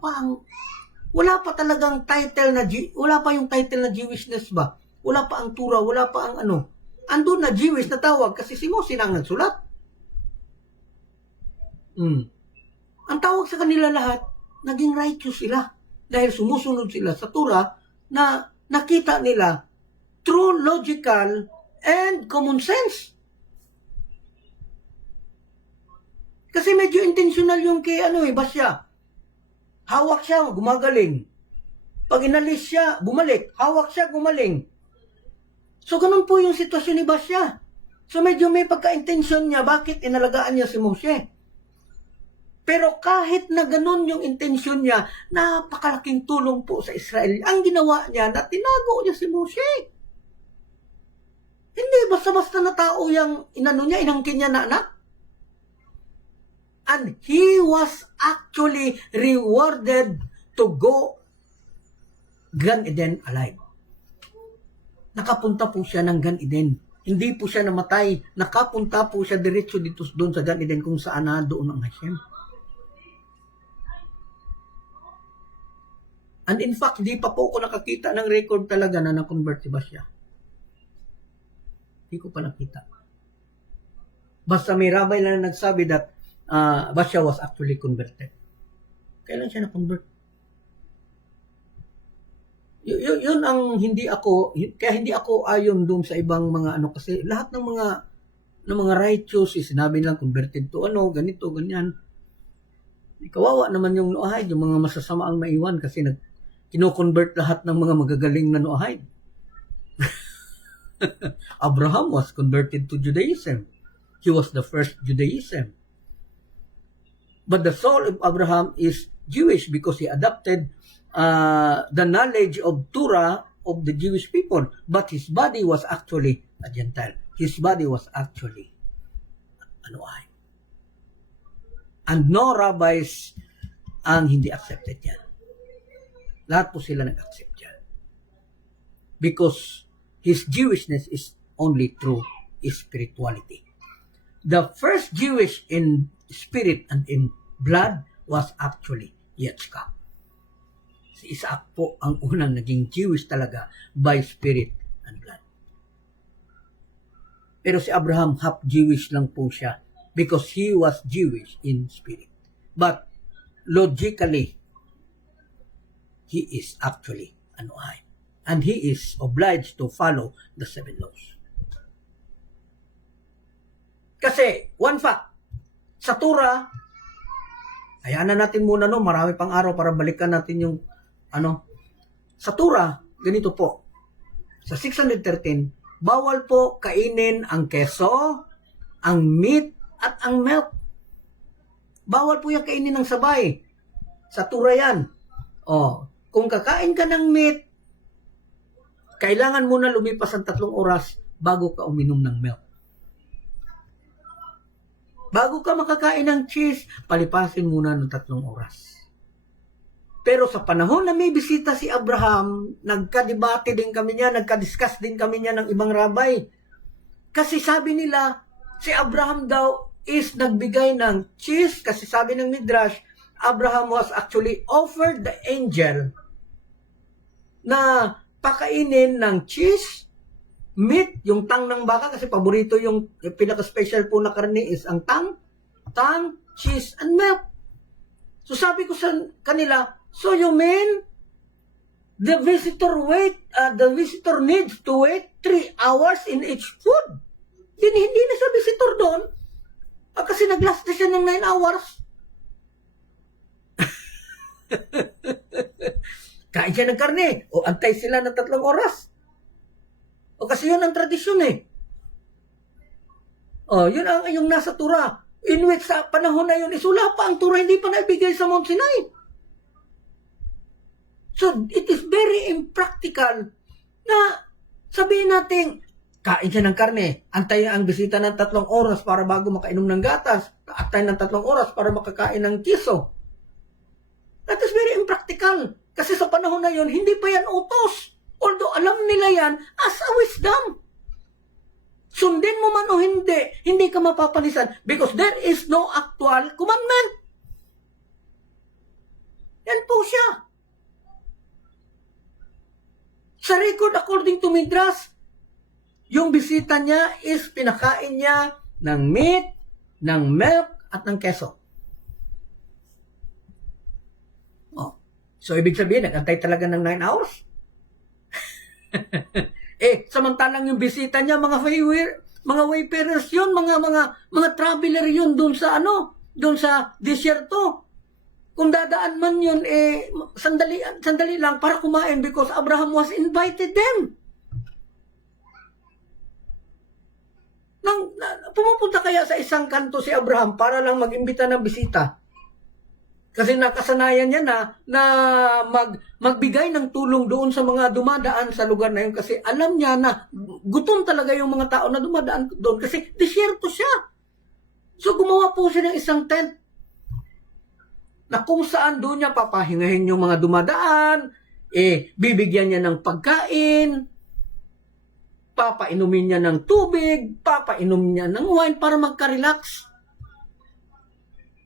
pa talagang title wala pa yung title na Jewishness ba? Wala pa ang Tura, wala pa ang ano. Andun na Jewish na tawag kasi si Mose na ang nagsulat. Ang tawag sa kanila lahat, naging righteous sila dahil sumusunod sila sa Tura na nakita nila true logical and common sense. Kasi medyo intentional yung kay Basya. Hawak siya, gumagaling. Pag inalis siya, bumalik. Hawak siya, gumaling. So, ganun po yung sitwasyon ni Basya. So, medyo may pagka-intention niya, bakit inalagaan niya si Mose? Pero kahit na ganun yung intensyon niya, napakalaking tulong po sa Israel. Ang ginawa niya, na tinago niya si Mose. Hindi basta-basta na tao yung inangkin niya na anak. And he was actually rewarded to go Gan Eden alive. Nakapunta po siya ng Gan Eden. Hindi po siya namatay. Nakapunta po siya diretso dito doon sa Gan Eden kung saan na doon ang Hashem. And in fact, di pa po ako nakakita ng record talaga na na-convert si Basya. Hindi ko pa nakita. Basta may rabbi na nagsabi that Basya was actually converted. Kailan siya na-convert? Yun ang kaya hindi ako ayon doon sa ibang mga kasi lahat ng mga righteous, sinabi nilang converted to ganito, ganyan. Kawawa naman yung Noahide, yung mga masasama ang maiwan kasi kino-convert lahat ng mga magagaling na Noahide. Abraham was converted to Judaism. He was the first Judaism. But the soul of Abraham is Jewish because he adopted the knowledge of Torah of the Jewish people. But his body was actually a Gentile. His body was actually Noahide. And no rabbis ang hindi accepted yan. Lahat po sila nag-accept yan. Because his Jewishness is only through spirituality. The first Jewish in spirit and in blood was actually Yitzchak. Si Isaac po ang unang naging Jewish talaga by spirit and blood. Pero si Abraham half Jewish lang po siya because he was Jewish in spirit. But logically, he is actually a Noahide. And he is obliged to follow the 7 laws. Kasi, one fact, sa Torah, hayaan na natin muna marami pang araw para balikan natin yung sa Torah, ganito po. Sa 613, bawal po kainin ang keso, ang meat, at ang milk. Bawal po yung kainin ng sabay. Sa Torah yan. Kung kakain ka ng meat, kailangan muna lumipas ang 3 oras bago ka uminom ng milk. Bago ka makakain ng cheese, palipasin muna ng 3 oras. Pero sa panahon na may bisita si Abraham, nagkadebate din kami niya, nagkadiscuss din kami niya ng ibang rabbi. Kasi sabi nila, si Abraham daw is nagbigay ng cheese, kasi sabi ng Midrash, Abraham was actually offered the angel na pakainin ng cheese, meat, yung tang ng baka, kasi paborito yung pinaka-special po na karne is ang tang, cheese, and milk. So sabi ko sa kanila, so you mean the visitor needs to wait 3 hours in each food? Hindi na sa visitor doon. Kasi nag-last na siya ng 9 hours. Kain siya ng karne. O antay sila ng 3 oras. O kasi yun ang tradisyon yun ang yung nasa Torah. In which sa panahon na yun, isula pa ang Torah, hindi pa naibigay sa Mount Sinai. So, it is very impractical na sabihin natin, kain siya ng karne, antay ang bisita ng 3 oras para bago makainom ng gatas, antay ng 3 oras para makakain ng kiso. That is very impractical. Kasi sa panahon na yon, hindi pa yan utos. Although alam nila yan as a wisdom. Sundin mo man o hindi ka mapapalisan because there is no actual commandment. Yan po siya. Sa record according to Midras, yung bisita niya is pinakain niya ng meat, ng milk, at ng keso. Oh. So, ibig sabihin, nag-antay talaga ng 9 hours? Samantalang yung bisita niya, mga wayfarers yun, mga traveler yun doon sa disyerto. Kung dadaan man yun, sandali lang para kumain because Abraham was invited them. Pumupunta kaya sa isang kanto si Abraham para lang mag-imbita ng bisita. Kasi nakasanayan niya na magbigay ng tulong doon sa mga dumadaan sa lugar na yun kasi alam niya na gutom talaga yung mga tao na dumadaan doon kasi disyerto siya. So gumawa po siya ng isang tent na kung saan doon niya papahingahin yung mga dumadaan, bibigyan niya ng pagkain, papainumin niya ng tubig, papainom niya ng wine para magka-relax.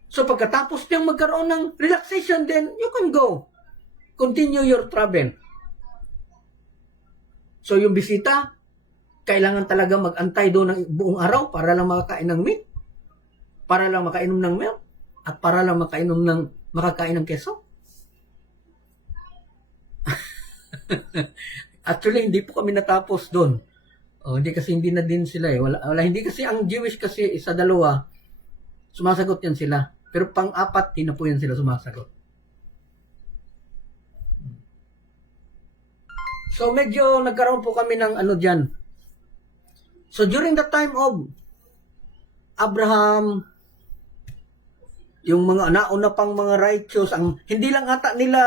So pagkatapos niyang magkaroon ng relaxation, then you can go. Continue your travel. So yung bisita, kailangan talaga mag-antay doon ng buong araw para lang makakain ng meat, para lang makainom ng milk, at para lang makakain ng keso. Actually, hindi po kami natapos doon. Hindi na din sila hindi kasi ang Jewish kasi isa dalawa, sumasagot yan sila. Pero pang-apat, di na po yan sila sumasagot. So medyo nagkaroon po kami ng dyan. So during the time of Abraham, yung mga nauna pang mga righteous, hindi lang ata nila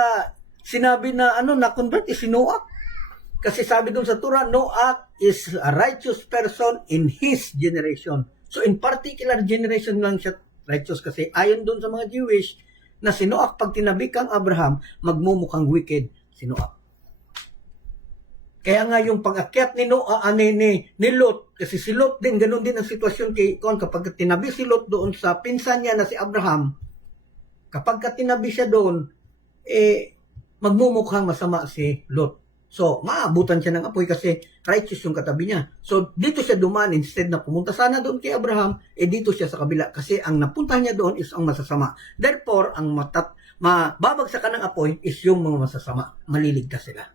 sinabi na na-convert si Noah. Kasi sabi doon sa Torah, Noah is a righteous person in his generation. So in particular generation lang siya righteous kasi ayon doon sa mga Jewish na si Noah, pag tinabi kang Abraham, magmumukhang wicked si Noah. Kaya nga yung pag-akyat ni Noah, ni Lot, kasi si Lot din, ganun din ang sitwasyon kapag tinabi si Lot doon sa pinsan niya na si Abraham, kapag tinabi siya doon, magmumukhang masama si Lot. So, maabutan siya ng apoy kasi righteous yung katabi niya. So, dito siya dumaan. Instead na pumunta sana doon kay Abraham, dito siya sa kabila. Kasi ang napunta niya doon is ang masasama. Therefore, ang mababagsakan ng apoy is yung mga masasama. Maliligtas sila.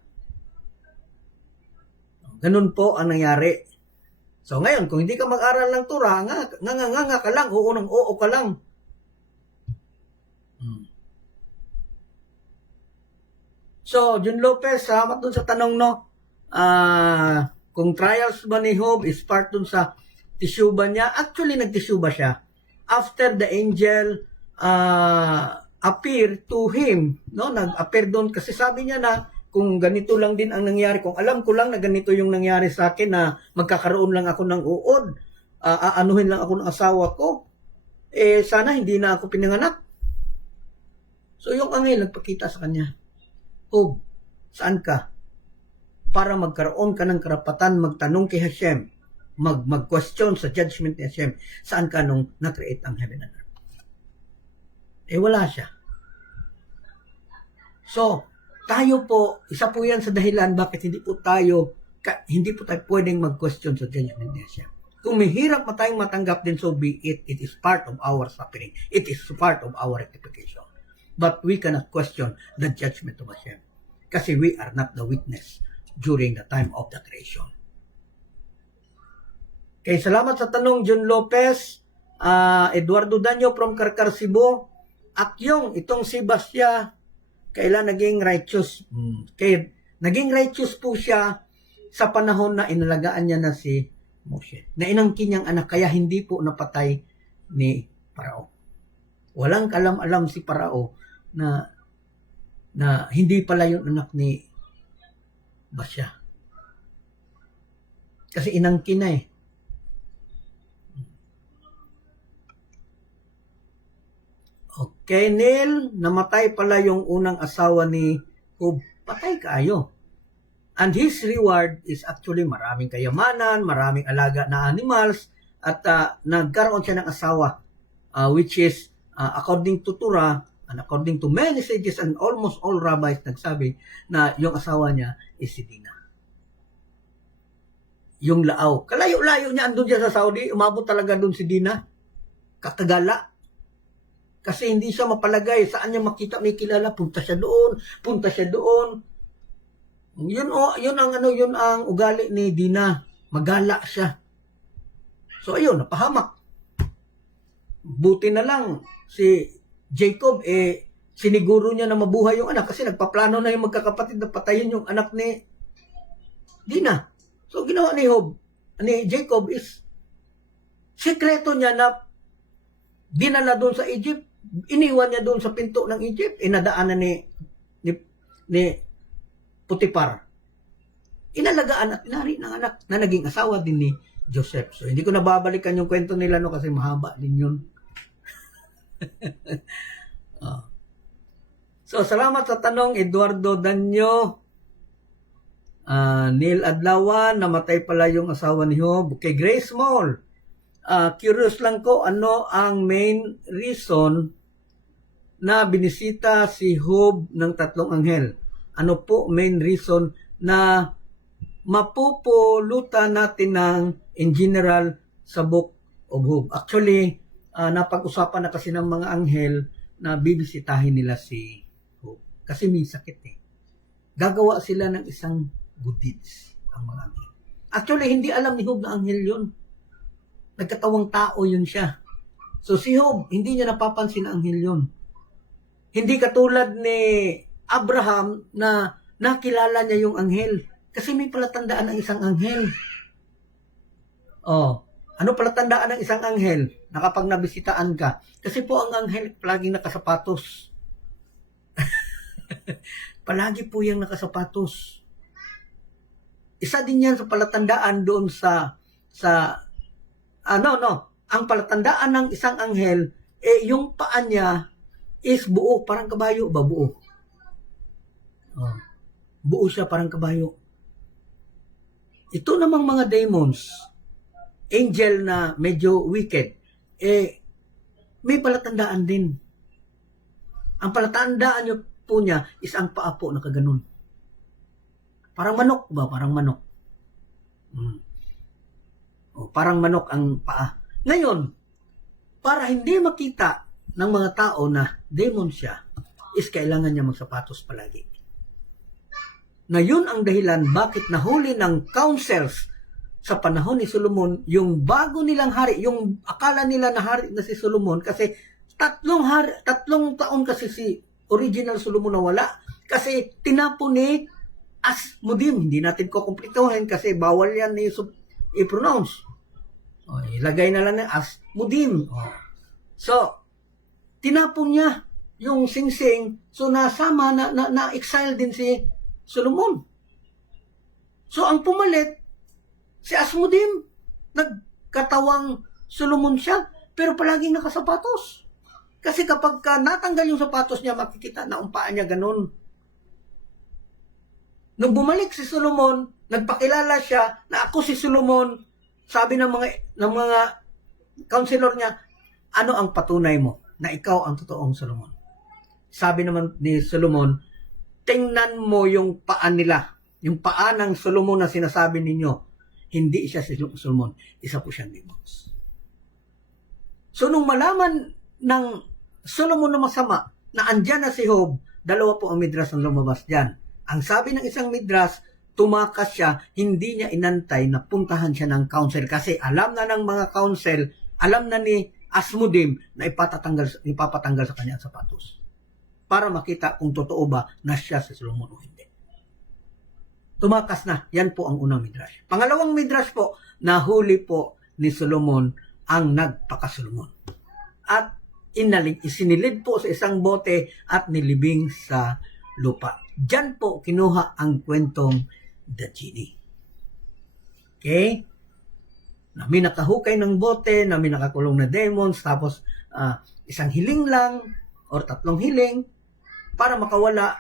Ganun po ang nangyari. So, ngayon, kung hindi ka mag-aral ng Torah, nga ka lang, oo nang oo ka lang. So, Jun Lopez, salamat dun sa tanong, kung trials ba ni Job is part dun sa tisyuba niya. Actually, nagtisyuba siya. After the angel appeared to him, nag-appear doon kasi sabi niya na kung ganito lang din ang nangyari, kung alam ko lang na ganito yung nangyari sa akin na magkakaroon lang ako ng uod, aanuhin lang ako ng asawa ko, sana hindi na ako pinanganak. So, yung angel nagpakita sa kanya. Saan ka? Para magkaroon ka ng karapatan magtanong kay Hashem, mag-question sa judgment ni Hashem, saan ka nung na-create ang heaven and earth? Wala siya. So, tayo po, isa po yan sa dahilan bakit hindi po tayo pwedeng mag-question sa judgment ni Hashem. Kung may hirap tayong matanggap din, so be it. It is part of our suffering. It is part of our rectification. But we cannot question the judgment of Hashem. Kasi we are not the witness during the time of the creation. Okay, salamat sa tanong, John Lopez. Eduardo Danyo from Karkar, Cebu. At itong si Basya, kailan naging righteous? Naging righteous po siya sa panahon na inalagaan niya na si Moshe. Na inangkin niyang anak, kaya hindi po napatay ni Parao. Walang kalam-alam si Parao na hindi pala yung anak ni Basya. Kasi inangkin na Okay. Kay Neil, namatay pala yung unang asawa ni Job. Patay kayo. And his reward is actually maraming kayamanan, maraming alaga na animals, at nagkaroon siya ng asawa, which is, according to Torah, and according to many sages and almost all rabbis nagsabi na yung asawa niya is si Dinah. Yung Laaw. Kalayo-layo niya andun siya sa Saudi, umabot talaga dun si Dinah. Kakagala. Kasi hindi siya mapalagay. Saan niya makita may kilala? Punta siya doon. Punta siya doon. Yun ang ugali ni Dinah. Magala siya. So ayun, napahamak. Buti na lang si Jacob, siniguro niya na mabuhay yung anak kasi nagpaplano na yung magkakapatid na patayin yung anak ni Dinah. So ginawa ni Jacob is sekreto niya na dinala doon sa Egypt. Iniwan niya doon sa pinto ng Egypt. Inadaanan ni Potiphar. Inalagaan at inari ng anak na naging asawa din ni Joseph. So hindi ko nababalikan yung kwento nila kasi mahaba din yun. So salamat sa tanong, Eduardo Danyo. Neil Adlawan, namatay pala yung asawa ni Job. Kay Grace Mall, curious lang ko, ano ang main reason na binisita si Job ng 3 anghel? Ano po main reason na mapupulutan natin ng in general sa Book of Job? Actually, napag-usapan na kasi ng mga anghel na bibisitahin nila si Job. Kasi may sakit Gagawa sila ng isang good deeds ang mga anghel. Actually, hindi alam ni Job na anghel yun. Nagkatawang tao yun siya. So si Job, hindi niya napapansin na anghel yun. Hindi katulad ni Abraham na nakilala niya yung anghel. Kasi may palatandaan ng isang anghel. Ano palatandaan ng isang anghel? Na kapag nabisitaan ka. Kasi po ang anghel palaging nakasapatos. Palagi po yung nakasapatos. Isa din yan sa palatandaan doon ang palatandaan ng isang anghel, yung paa niya is buo, parang kabayo ba? Buo. Buo siya, parang kabayo. Ito namang mga demons, angel na medyo wicked, may palatandaan din. Ang palatandaan niyo po niya is ang paa po na kaganon. Parang manok ba? Parang manok. Parang manok ang paa. Ngayon, para hindi makita ng mga tao na demon siya, is kailangan niya magsapatos palagi. Na yun ang dahilan bakit nahuli ng councils sa panahon ni Solomon, yung bago nilang hari, yung akala nila na hari na si Solomon, kasi 3 taon kasi si original Solomon na wala, kasi tinapon ni Asmodim. Hindi natin ko kumplituhin kasi bawal yan i-pronounce. Ilagay na lang na Asmodim. So, tinapon niya yung singsing, so nasama na-exile din si Solomon. So, ang pumalit, si Asmodim, nagkatawang Solomon siya, pero palaging nakasapatos. Kasi kapag natanggal yung sapatos niya, makikita na ang paa niya ganun. Nung bumalik si Solomon, nagpakilala siya na ako si Solomon. Sabi ng mga counselor niya, ano ang patunay mo na ikaw ang totoong Solomon? Sabi naman ni Solomon, tingnan mo yung paa nila. Yung paa ng Solomon na sinasabi ninyo, hindi siya si Solomon. Isa po siyang demons. So nung malaman ng Solomon na masama na andyan na si Job, 2 po ang midras ang lumabas dyan. Ang sabi ng isang midras, tumakas siya, hindi niya inantay na puntahan siya ng council kasi alam na ng mga council, alam na ni Asmodim na ipapatanggal sa kanya ang sapatos para makita kung totoo ba na siya si Solomon o hindi. Tumakas na. Yan po ang unang midrash. Pangalawang midrash po, nahuli po ni Solomon ang nagpaka-Solomon. At isinilid po sa isang bote at nilibing sa lupa. Diyan po kinuha ang kwentong The Genie. Okay? Na may nakahukay ng bote, na may nakakulong na demons, tapos isang hiling lang, or 3 healing para makawala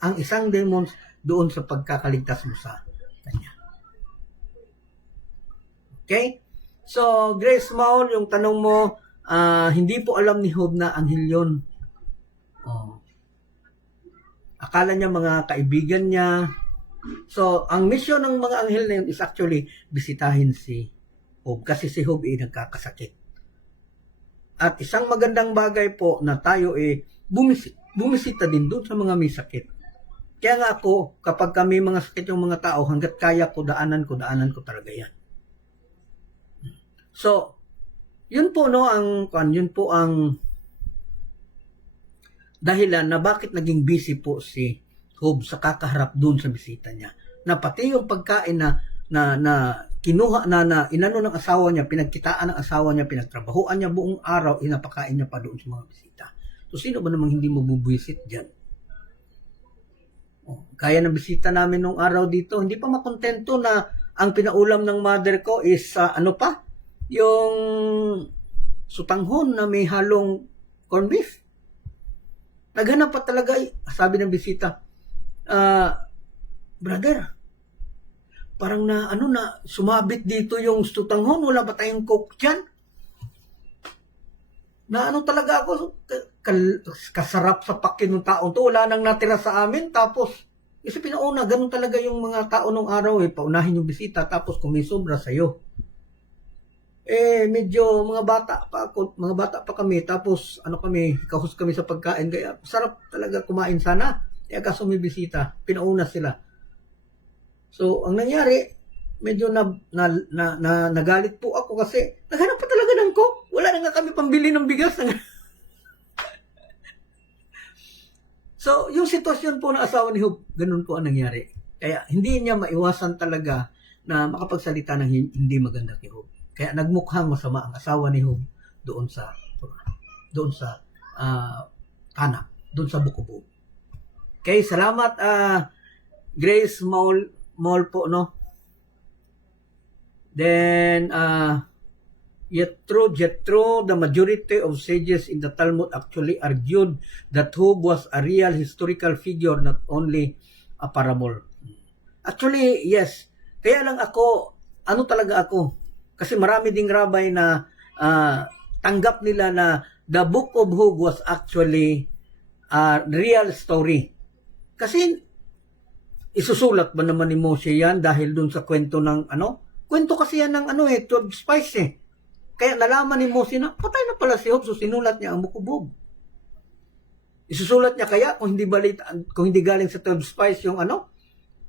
ang isang demons doon sa pagkakaligtas mo sa kanya. Okay? So, Grace Maul, yung tanong mo, hindi po alam ni Job na anghel yun. Oh. Akala niya mga kaibigan niya. So, ang mission ng mga anghel na yun is actually bisitahin si Job kasi si Job ay nagkakasakit. At isang magandang bagay po na tayo bumisita din doon sa mga may sakit. Kaya nga ako, kapag kami mga sakit yung mga tao, hanggat kaya ko, daanan ko talaga yan. So, yun po ang dahilan na bakit naging busy po si Job sa kakaharap doon sa bisita niya. Na pati yung pagkain na kinuha na inano ng asawa niya, pinagkitaan ng asawa niya, pinagtrabahuan niya buong araw, inapakain niya pa doon sa mga bisita. So, sino ba namang hindi mabubuisit dyan? Kaya ng bisita namin nung araw dito, hindi pa makontento na ang pinaulam ng mother ko is yung sutanghon na may halong corned beef. Naghanap pa talaga, sabi ng bisita, brother, parang sumabit dito yung sutanghon, wala ba tayong coke dyan? Talaga ako, kasarap sa pakin ng taon to, wala nang natira sa amin, tapos, kasi pinauna, ganun talaga yung mga tao nung araw, paunahin yung bisita, tapos kung may sobra sa'yo. Medyo mga bata pa kami, tapos kahus kami sa pagkain, kaya sarap talaga kumain sana. Kaya kaso may bisita, pinauna sila. So, ang nangyari, medyo nagalit po ako kasi naghanap pa talaga ng coke. Wala na nga kami pambili ng bigas. So, yung sitwasyon po ng asawa ni Job, ganun po ang nangyari. Kaya hindi niya maiwasan talaga na makapagsalita ng hindi maganda kay Job. Kaya nagmukhang masama ang asawa ni Job doon sa tanak, doon sa Book of Job. Okay, salamat Grace Maul po, no? Then Jethro, the majority of sages in the Talmud actually argued that Job was a real historical figure, not only a parable. Actually, yes. Kaya lang ako, kasi marami ding rabbi na tanggap nila na the Book of Job was actually a real story. Kasi isusulat ba naman ni Moshe yan dahil dun sa kwento ng kwento kasi yan ng 12 spies eh. Kaya nalaman ni Moshe na patay na pala si Job, so sinulat niya ang Book of Job. Isusulat niya kaya kung hindi galing sa 12 spies yung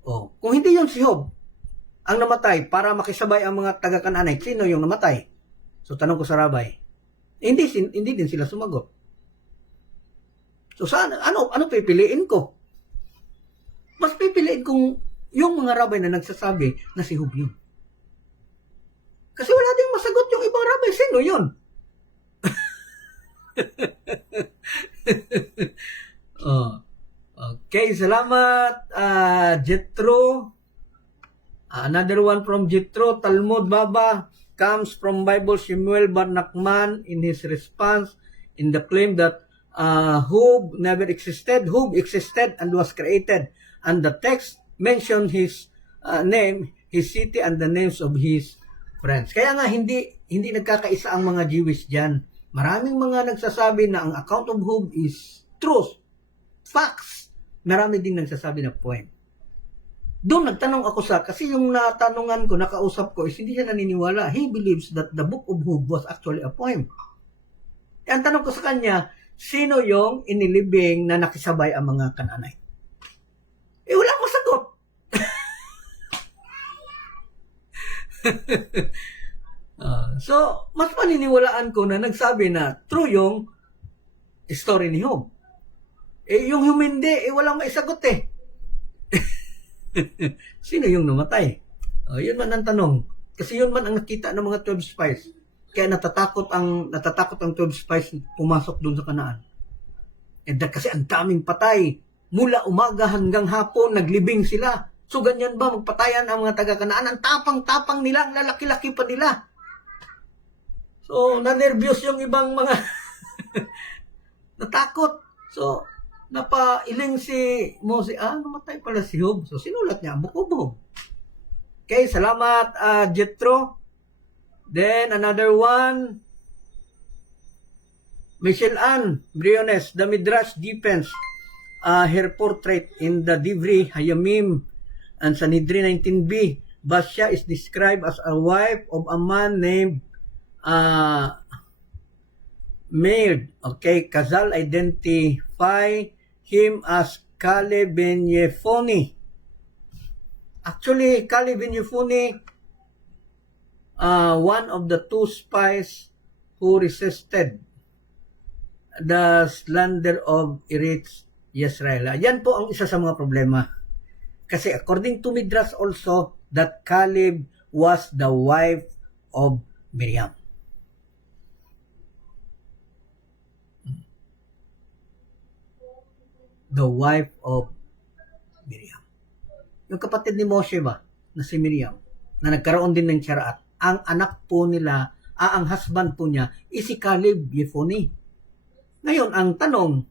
kung hindi yun si Job ang namatay para makisabay ang mga taga-Kananay, sino yung namatay? So tanong ko sa rabbi, hindi din sila sumagot. So saan, ano pipiliin ko? Mas pipiliin kong yung mga rabbi na nagsasabi na si Job yun. Kasi wala ding masagot yung ibang rabbi, sino yun? Okay, salamat Jethro. Another one from Jethro, Talmud Baba comes from Bible Shemuel Bar Nachman in his response in the claim that Job never existed. Job existed and was created. And the text mentioned his name, his city, and the names of his friends. Kaya nga hindi nagkakaisa ang mga Jewish dyan. Maraming mga nagsasabi na ang account of Job is truth, facts. Marami din nagsasabi na point. Doon nagtanong ako kasi yung natanungan ko, nakausap ko, is hindi siya naniniwala. He believes that the Book of Job was actually a poem. Ang tanong ko sa kanya, sino yung inilibing na nakisabay ang mga Kananay? Wala akong sagot. So, mas paniniwalaan ko na nagsabi na true yung story ni Job. Yung humindi, walang maisagot eh. Sino yung namatay? Yun man ang tanong. Kasi yun man ang nakita ng mga 12 spies. Kaya natatakot ang 12 spies pumasok doon sa Kanaan. Kasi ang daming patay. Mula umaga hanggang hapon, naglibing sila. So ganyan ba magpatayan ang mga taga-Kanaan? Ang tapang-tapang nila, ang lalaki-laki pa nila. So nanervyos yung ibang mga Natakot. So, napailing si Moses, namatay pala si Job. So, sinulat niya, Book of Job. Okay, salamat, Jethro. Then, another one, Michelle Ann Briones, the Midrash Defense, her portrait in the Divri, Hayamim, and Sanhedrin 19b. Bathsheba is described as a wife of a man named Meir. Okay, Kazal identify him as Caleb ben Yephone. Actually, Caleb ben Yephone, one of the two spies who resisted the slander of Eretz Yisrael. Yan po ang isa sa mga problema. Kasi according to Midrash also, that Caleb was the wife of Miriam. The wife of Miriam. Yung kapatid ni Moshe ba, na si Miriam, na nagkaroon din ng tsaraat, ang anak po nila, ang husband po niya, is si Caleb Yephone. Ngayon, ang tanong,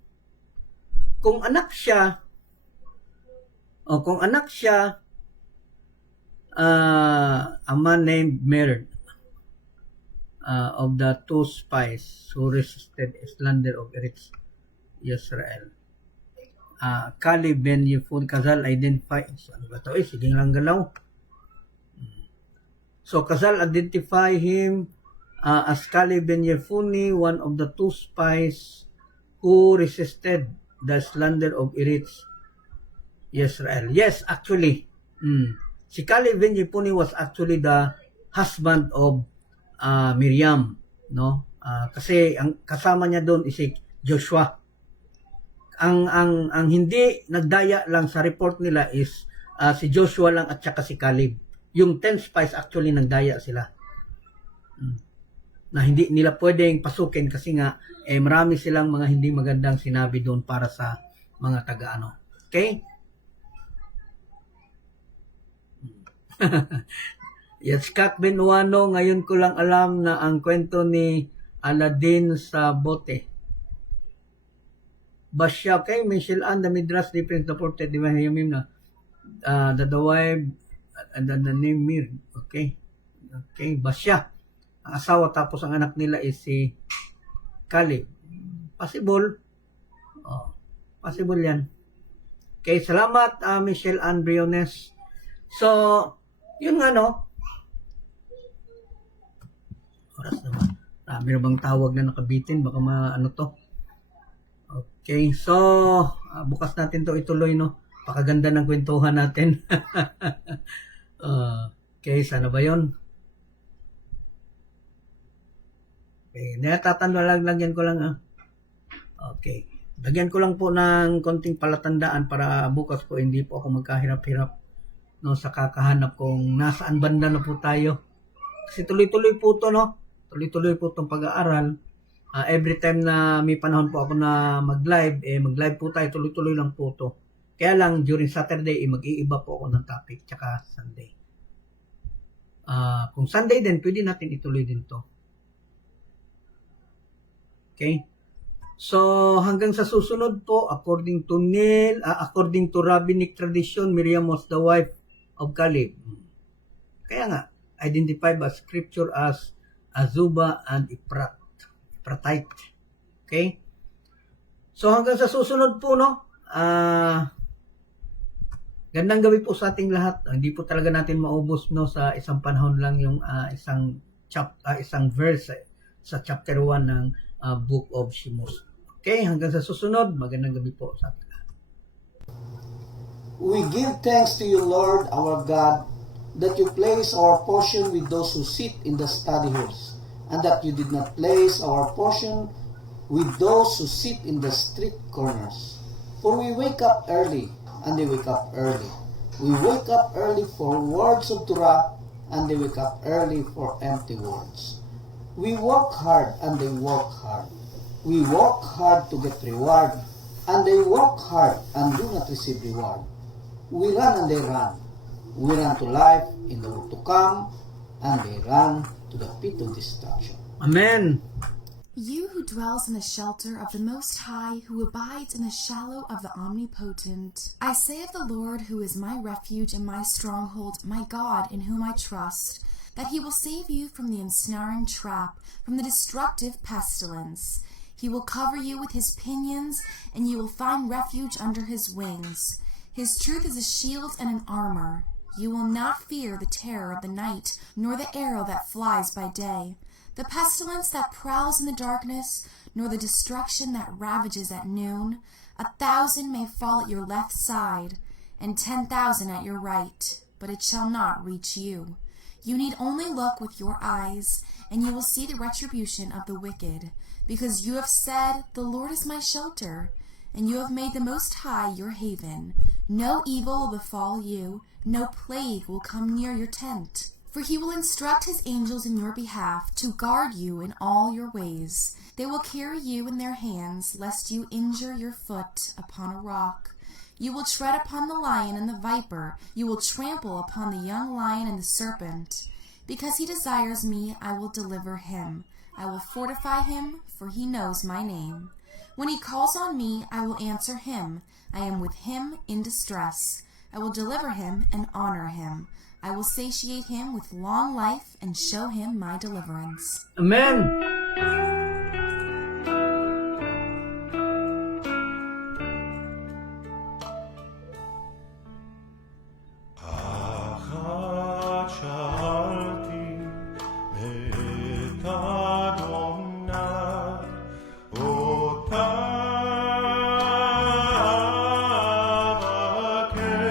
kung anak siya, a man named Meir, of the two spies who resisted slander of Eretz Yisrael. Caleb ben Yephone, Kazal identify, ano ba ito? Sige lang galaw. So, Kazal identify him as Caleb ben Yephone, one of the two spies who resisted the slander of Eretz Yisrael. Yes, actually, si Caleb ben Yephone was actually the husband of Miriam, no? Kasi ang kasama niya doon is si Joshua. Ang hindi nagdaya lang sa report nila is si Joshua lang at saka si Caleb. Yung 10 spies actually nagdaya sila. Na hindi nila pwedeng pasukin kasi nga marami silang mga hindi magandang sinabi doon para sa mga taga-ano. Okay? Yes, Kat Benuano, ngayon ko lang alam na ang kwento ni Aladdin sa bote. Bathsheba, okay, Michelle Ann, the Midrash Defense supported the Hayamim na the wife and the name Mir. Okay. Okay, Bathsheba. Ang asawa tapos ang anak nila is si Caleb. Possible. Possible yan. Okay, salamat Michelle Ann Briones. So, yun nga no. Oras naman. May bang tawag na nakabitin? Baka ano to. Okay, so bukas natin to ituloy no. Pakaganda ng kwentuhan natin. Okay, sana ba 'yon? Okay, lagyan ko lang Okay. Lagyan ko lang po ng konting palatandaan para bukas po hindi po ako magkahirap-hirap no sa kakahanap kung nasaan banda na po tayo. Kasi tuloy-tuloy po to no. Tuloy-tuloy po tong pag-aaral. Every time na may panahon po ako na mag-live, mag-live po tayo, tuloy-tuloy lang po to. Kaya lang, during Saturday, mag-iiba po ako ng topic, tsaka Sunday. Kung Sunday din, pwede natin ituloy din to. Okay? So, hanggang sa susunod po, according to Neil, according to rabbinic tradition, Miriam was the wife of Caleb. Kaya nga, identified by scripture as Azuba and Ipratite. Okay? So hanggang sa susunod po no. Gandang gabi po sa ating lahat. Hindi po talaga natin maubos no sa isang panahon lang yung isang verse sa chapter 1 ng Book of Shemos. Okay, hanggang sa susunod, magandang gabi po sa ating lahat. We give thanks to you, Lord, our God, that you place our portion with those who sit in the study halls, and that you did not place our portion with those who sit in the street corners. For we wake up early, and they wake up early. We wake up early for words of Torah, and they wake up early for empty words. We work hard, and they work hard. We work hard to get reward, and they work hard and do not receive reward. We run and they run. We run to life in the world to come, and they run to the pit of destruction. Amen. You who dwells in the shelter of the Most High, who abides in the shadow of the Omnipotent. I say of the Lord, who is my refuge and my stronghold, my God in whom I trust, that he will save you from the ensnaring trap, from the destructive pestilence. He will cover you with his pinions, and you will find refuge under his wings. His truth is a shield and an armor. You will not fear the terror of the night, nor the arrow that flies by day, the pestilence that prowls in the darkness, nor the destruction that ravages at noon. 1,000 may fall at your left side, and 10,000 at your right, but it shall not reach you. You need only look with your eyes, and you will see the retribution of the wicked, because you have said, "The Lord is my shelter," and you have made the Most High your haven. No evil will befall you, no plague will come near your tent. For he will instruct his angels in your behalf to guard you in all your ways. They will carry you in their hands, lest you injure your foot upon a rock. You will tread upon the lion and the viper. You will trample upon the young lion and the serpent. Because he desires me, I will deliver him. I will fortify him, for he knows my name. When he calls on me, I will answer him. I am with him in distress. I will deliver him and honor him. I will satiate him with long life and show him my deliverance. Amen. אחת שאלתי את אדוני, אותה אבקש.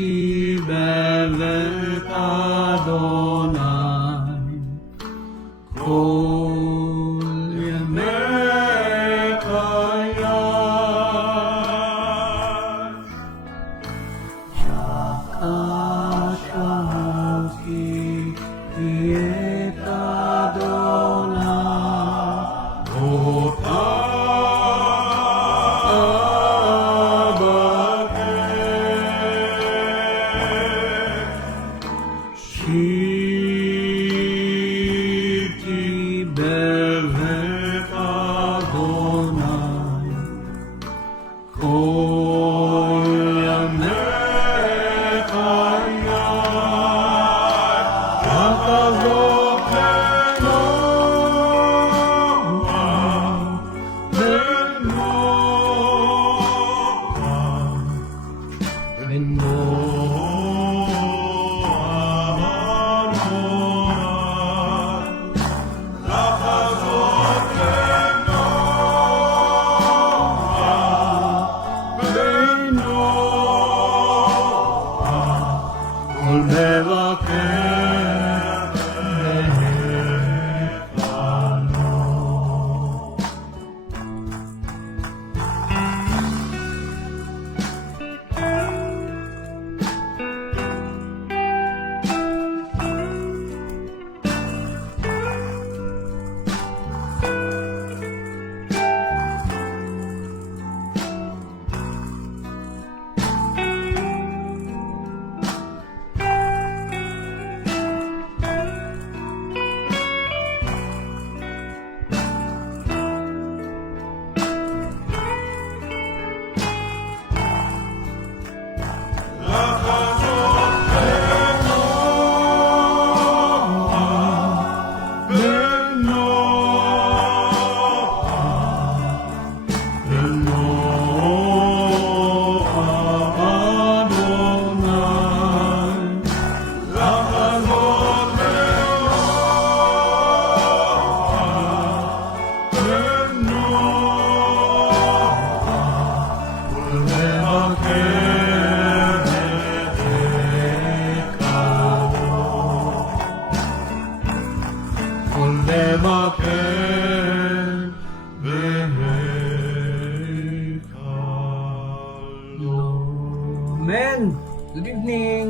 שבתי בבית אדוני כל ימי חיי. שאלתי את אדוני אותה שבתי בבית אדוני כל ימי חיי. יחזור כל מבקר בהיכלו. כל מבקר בהיכלו. Amen. Good evening.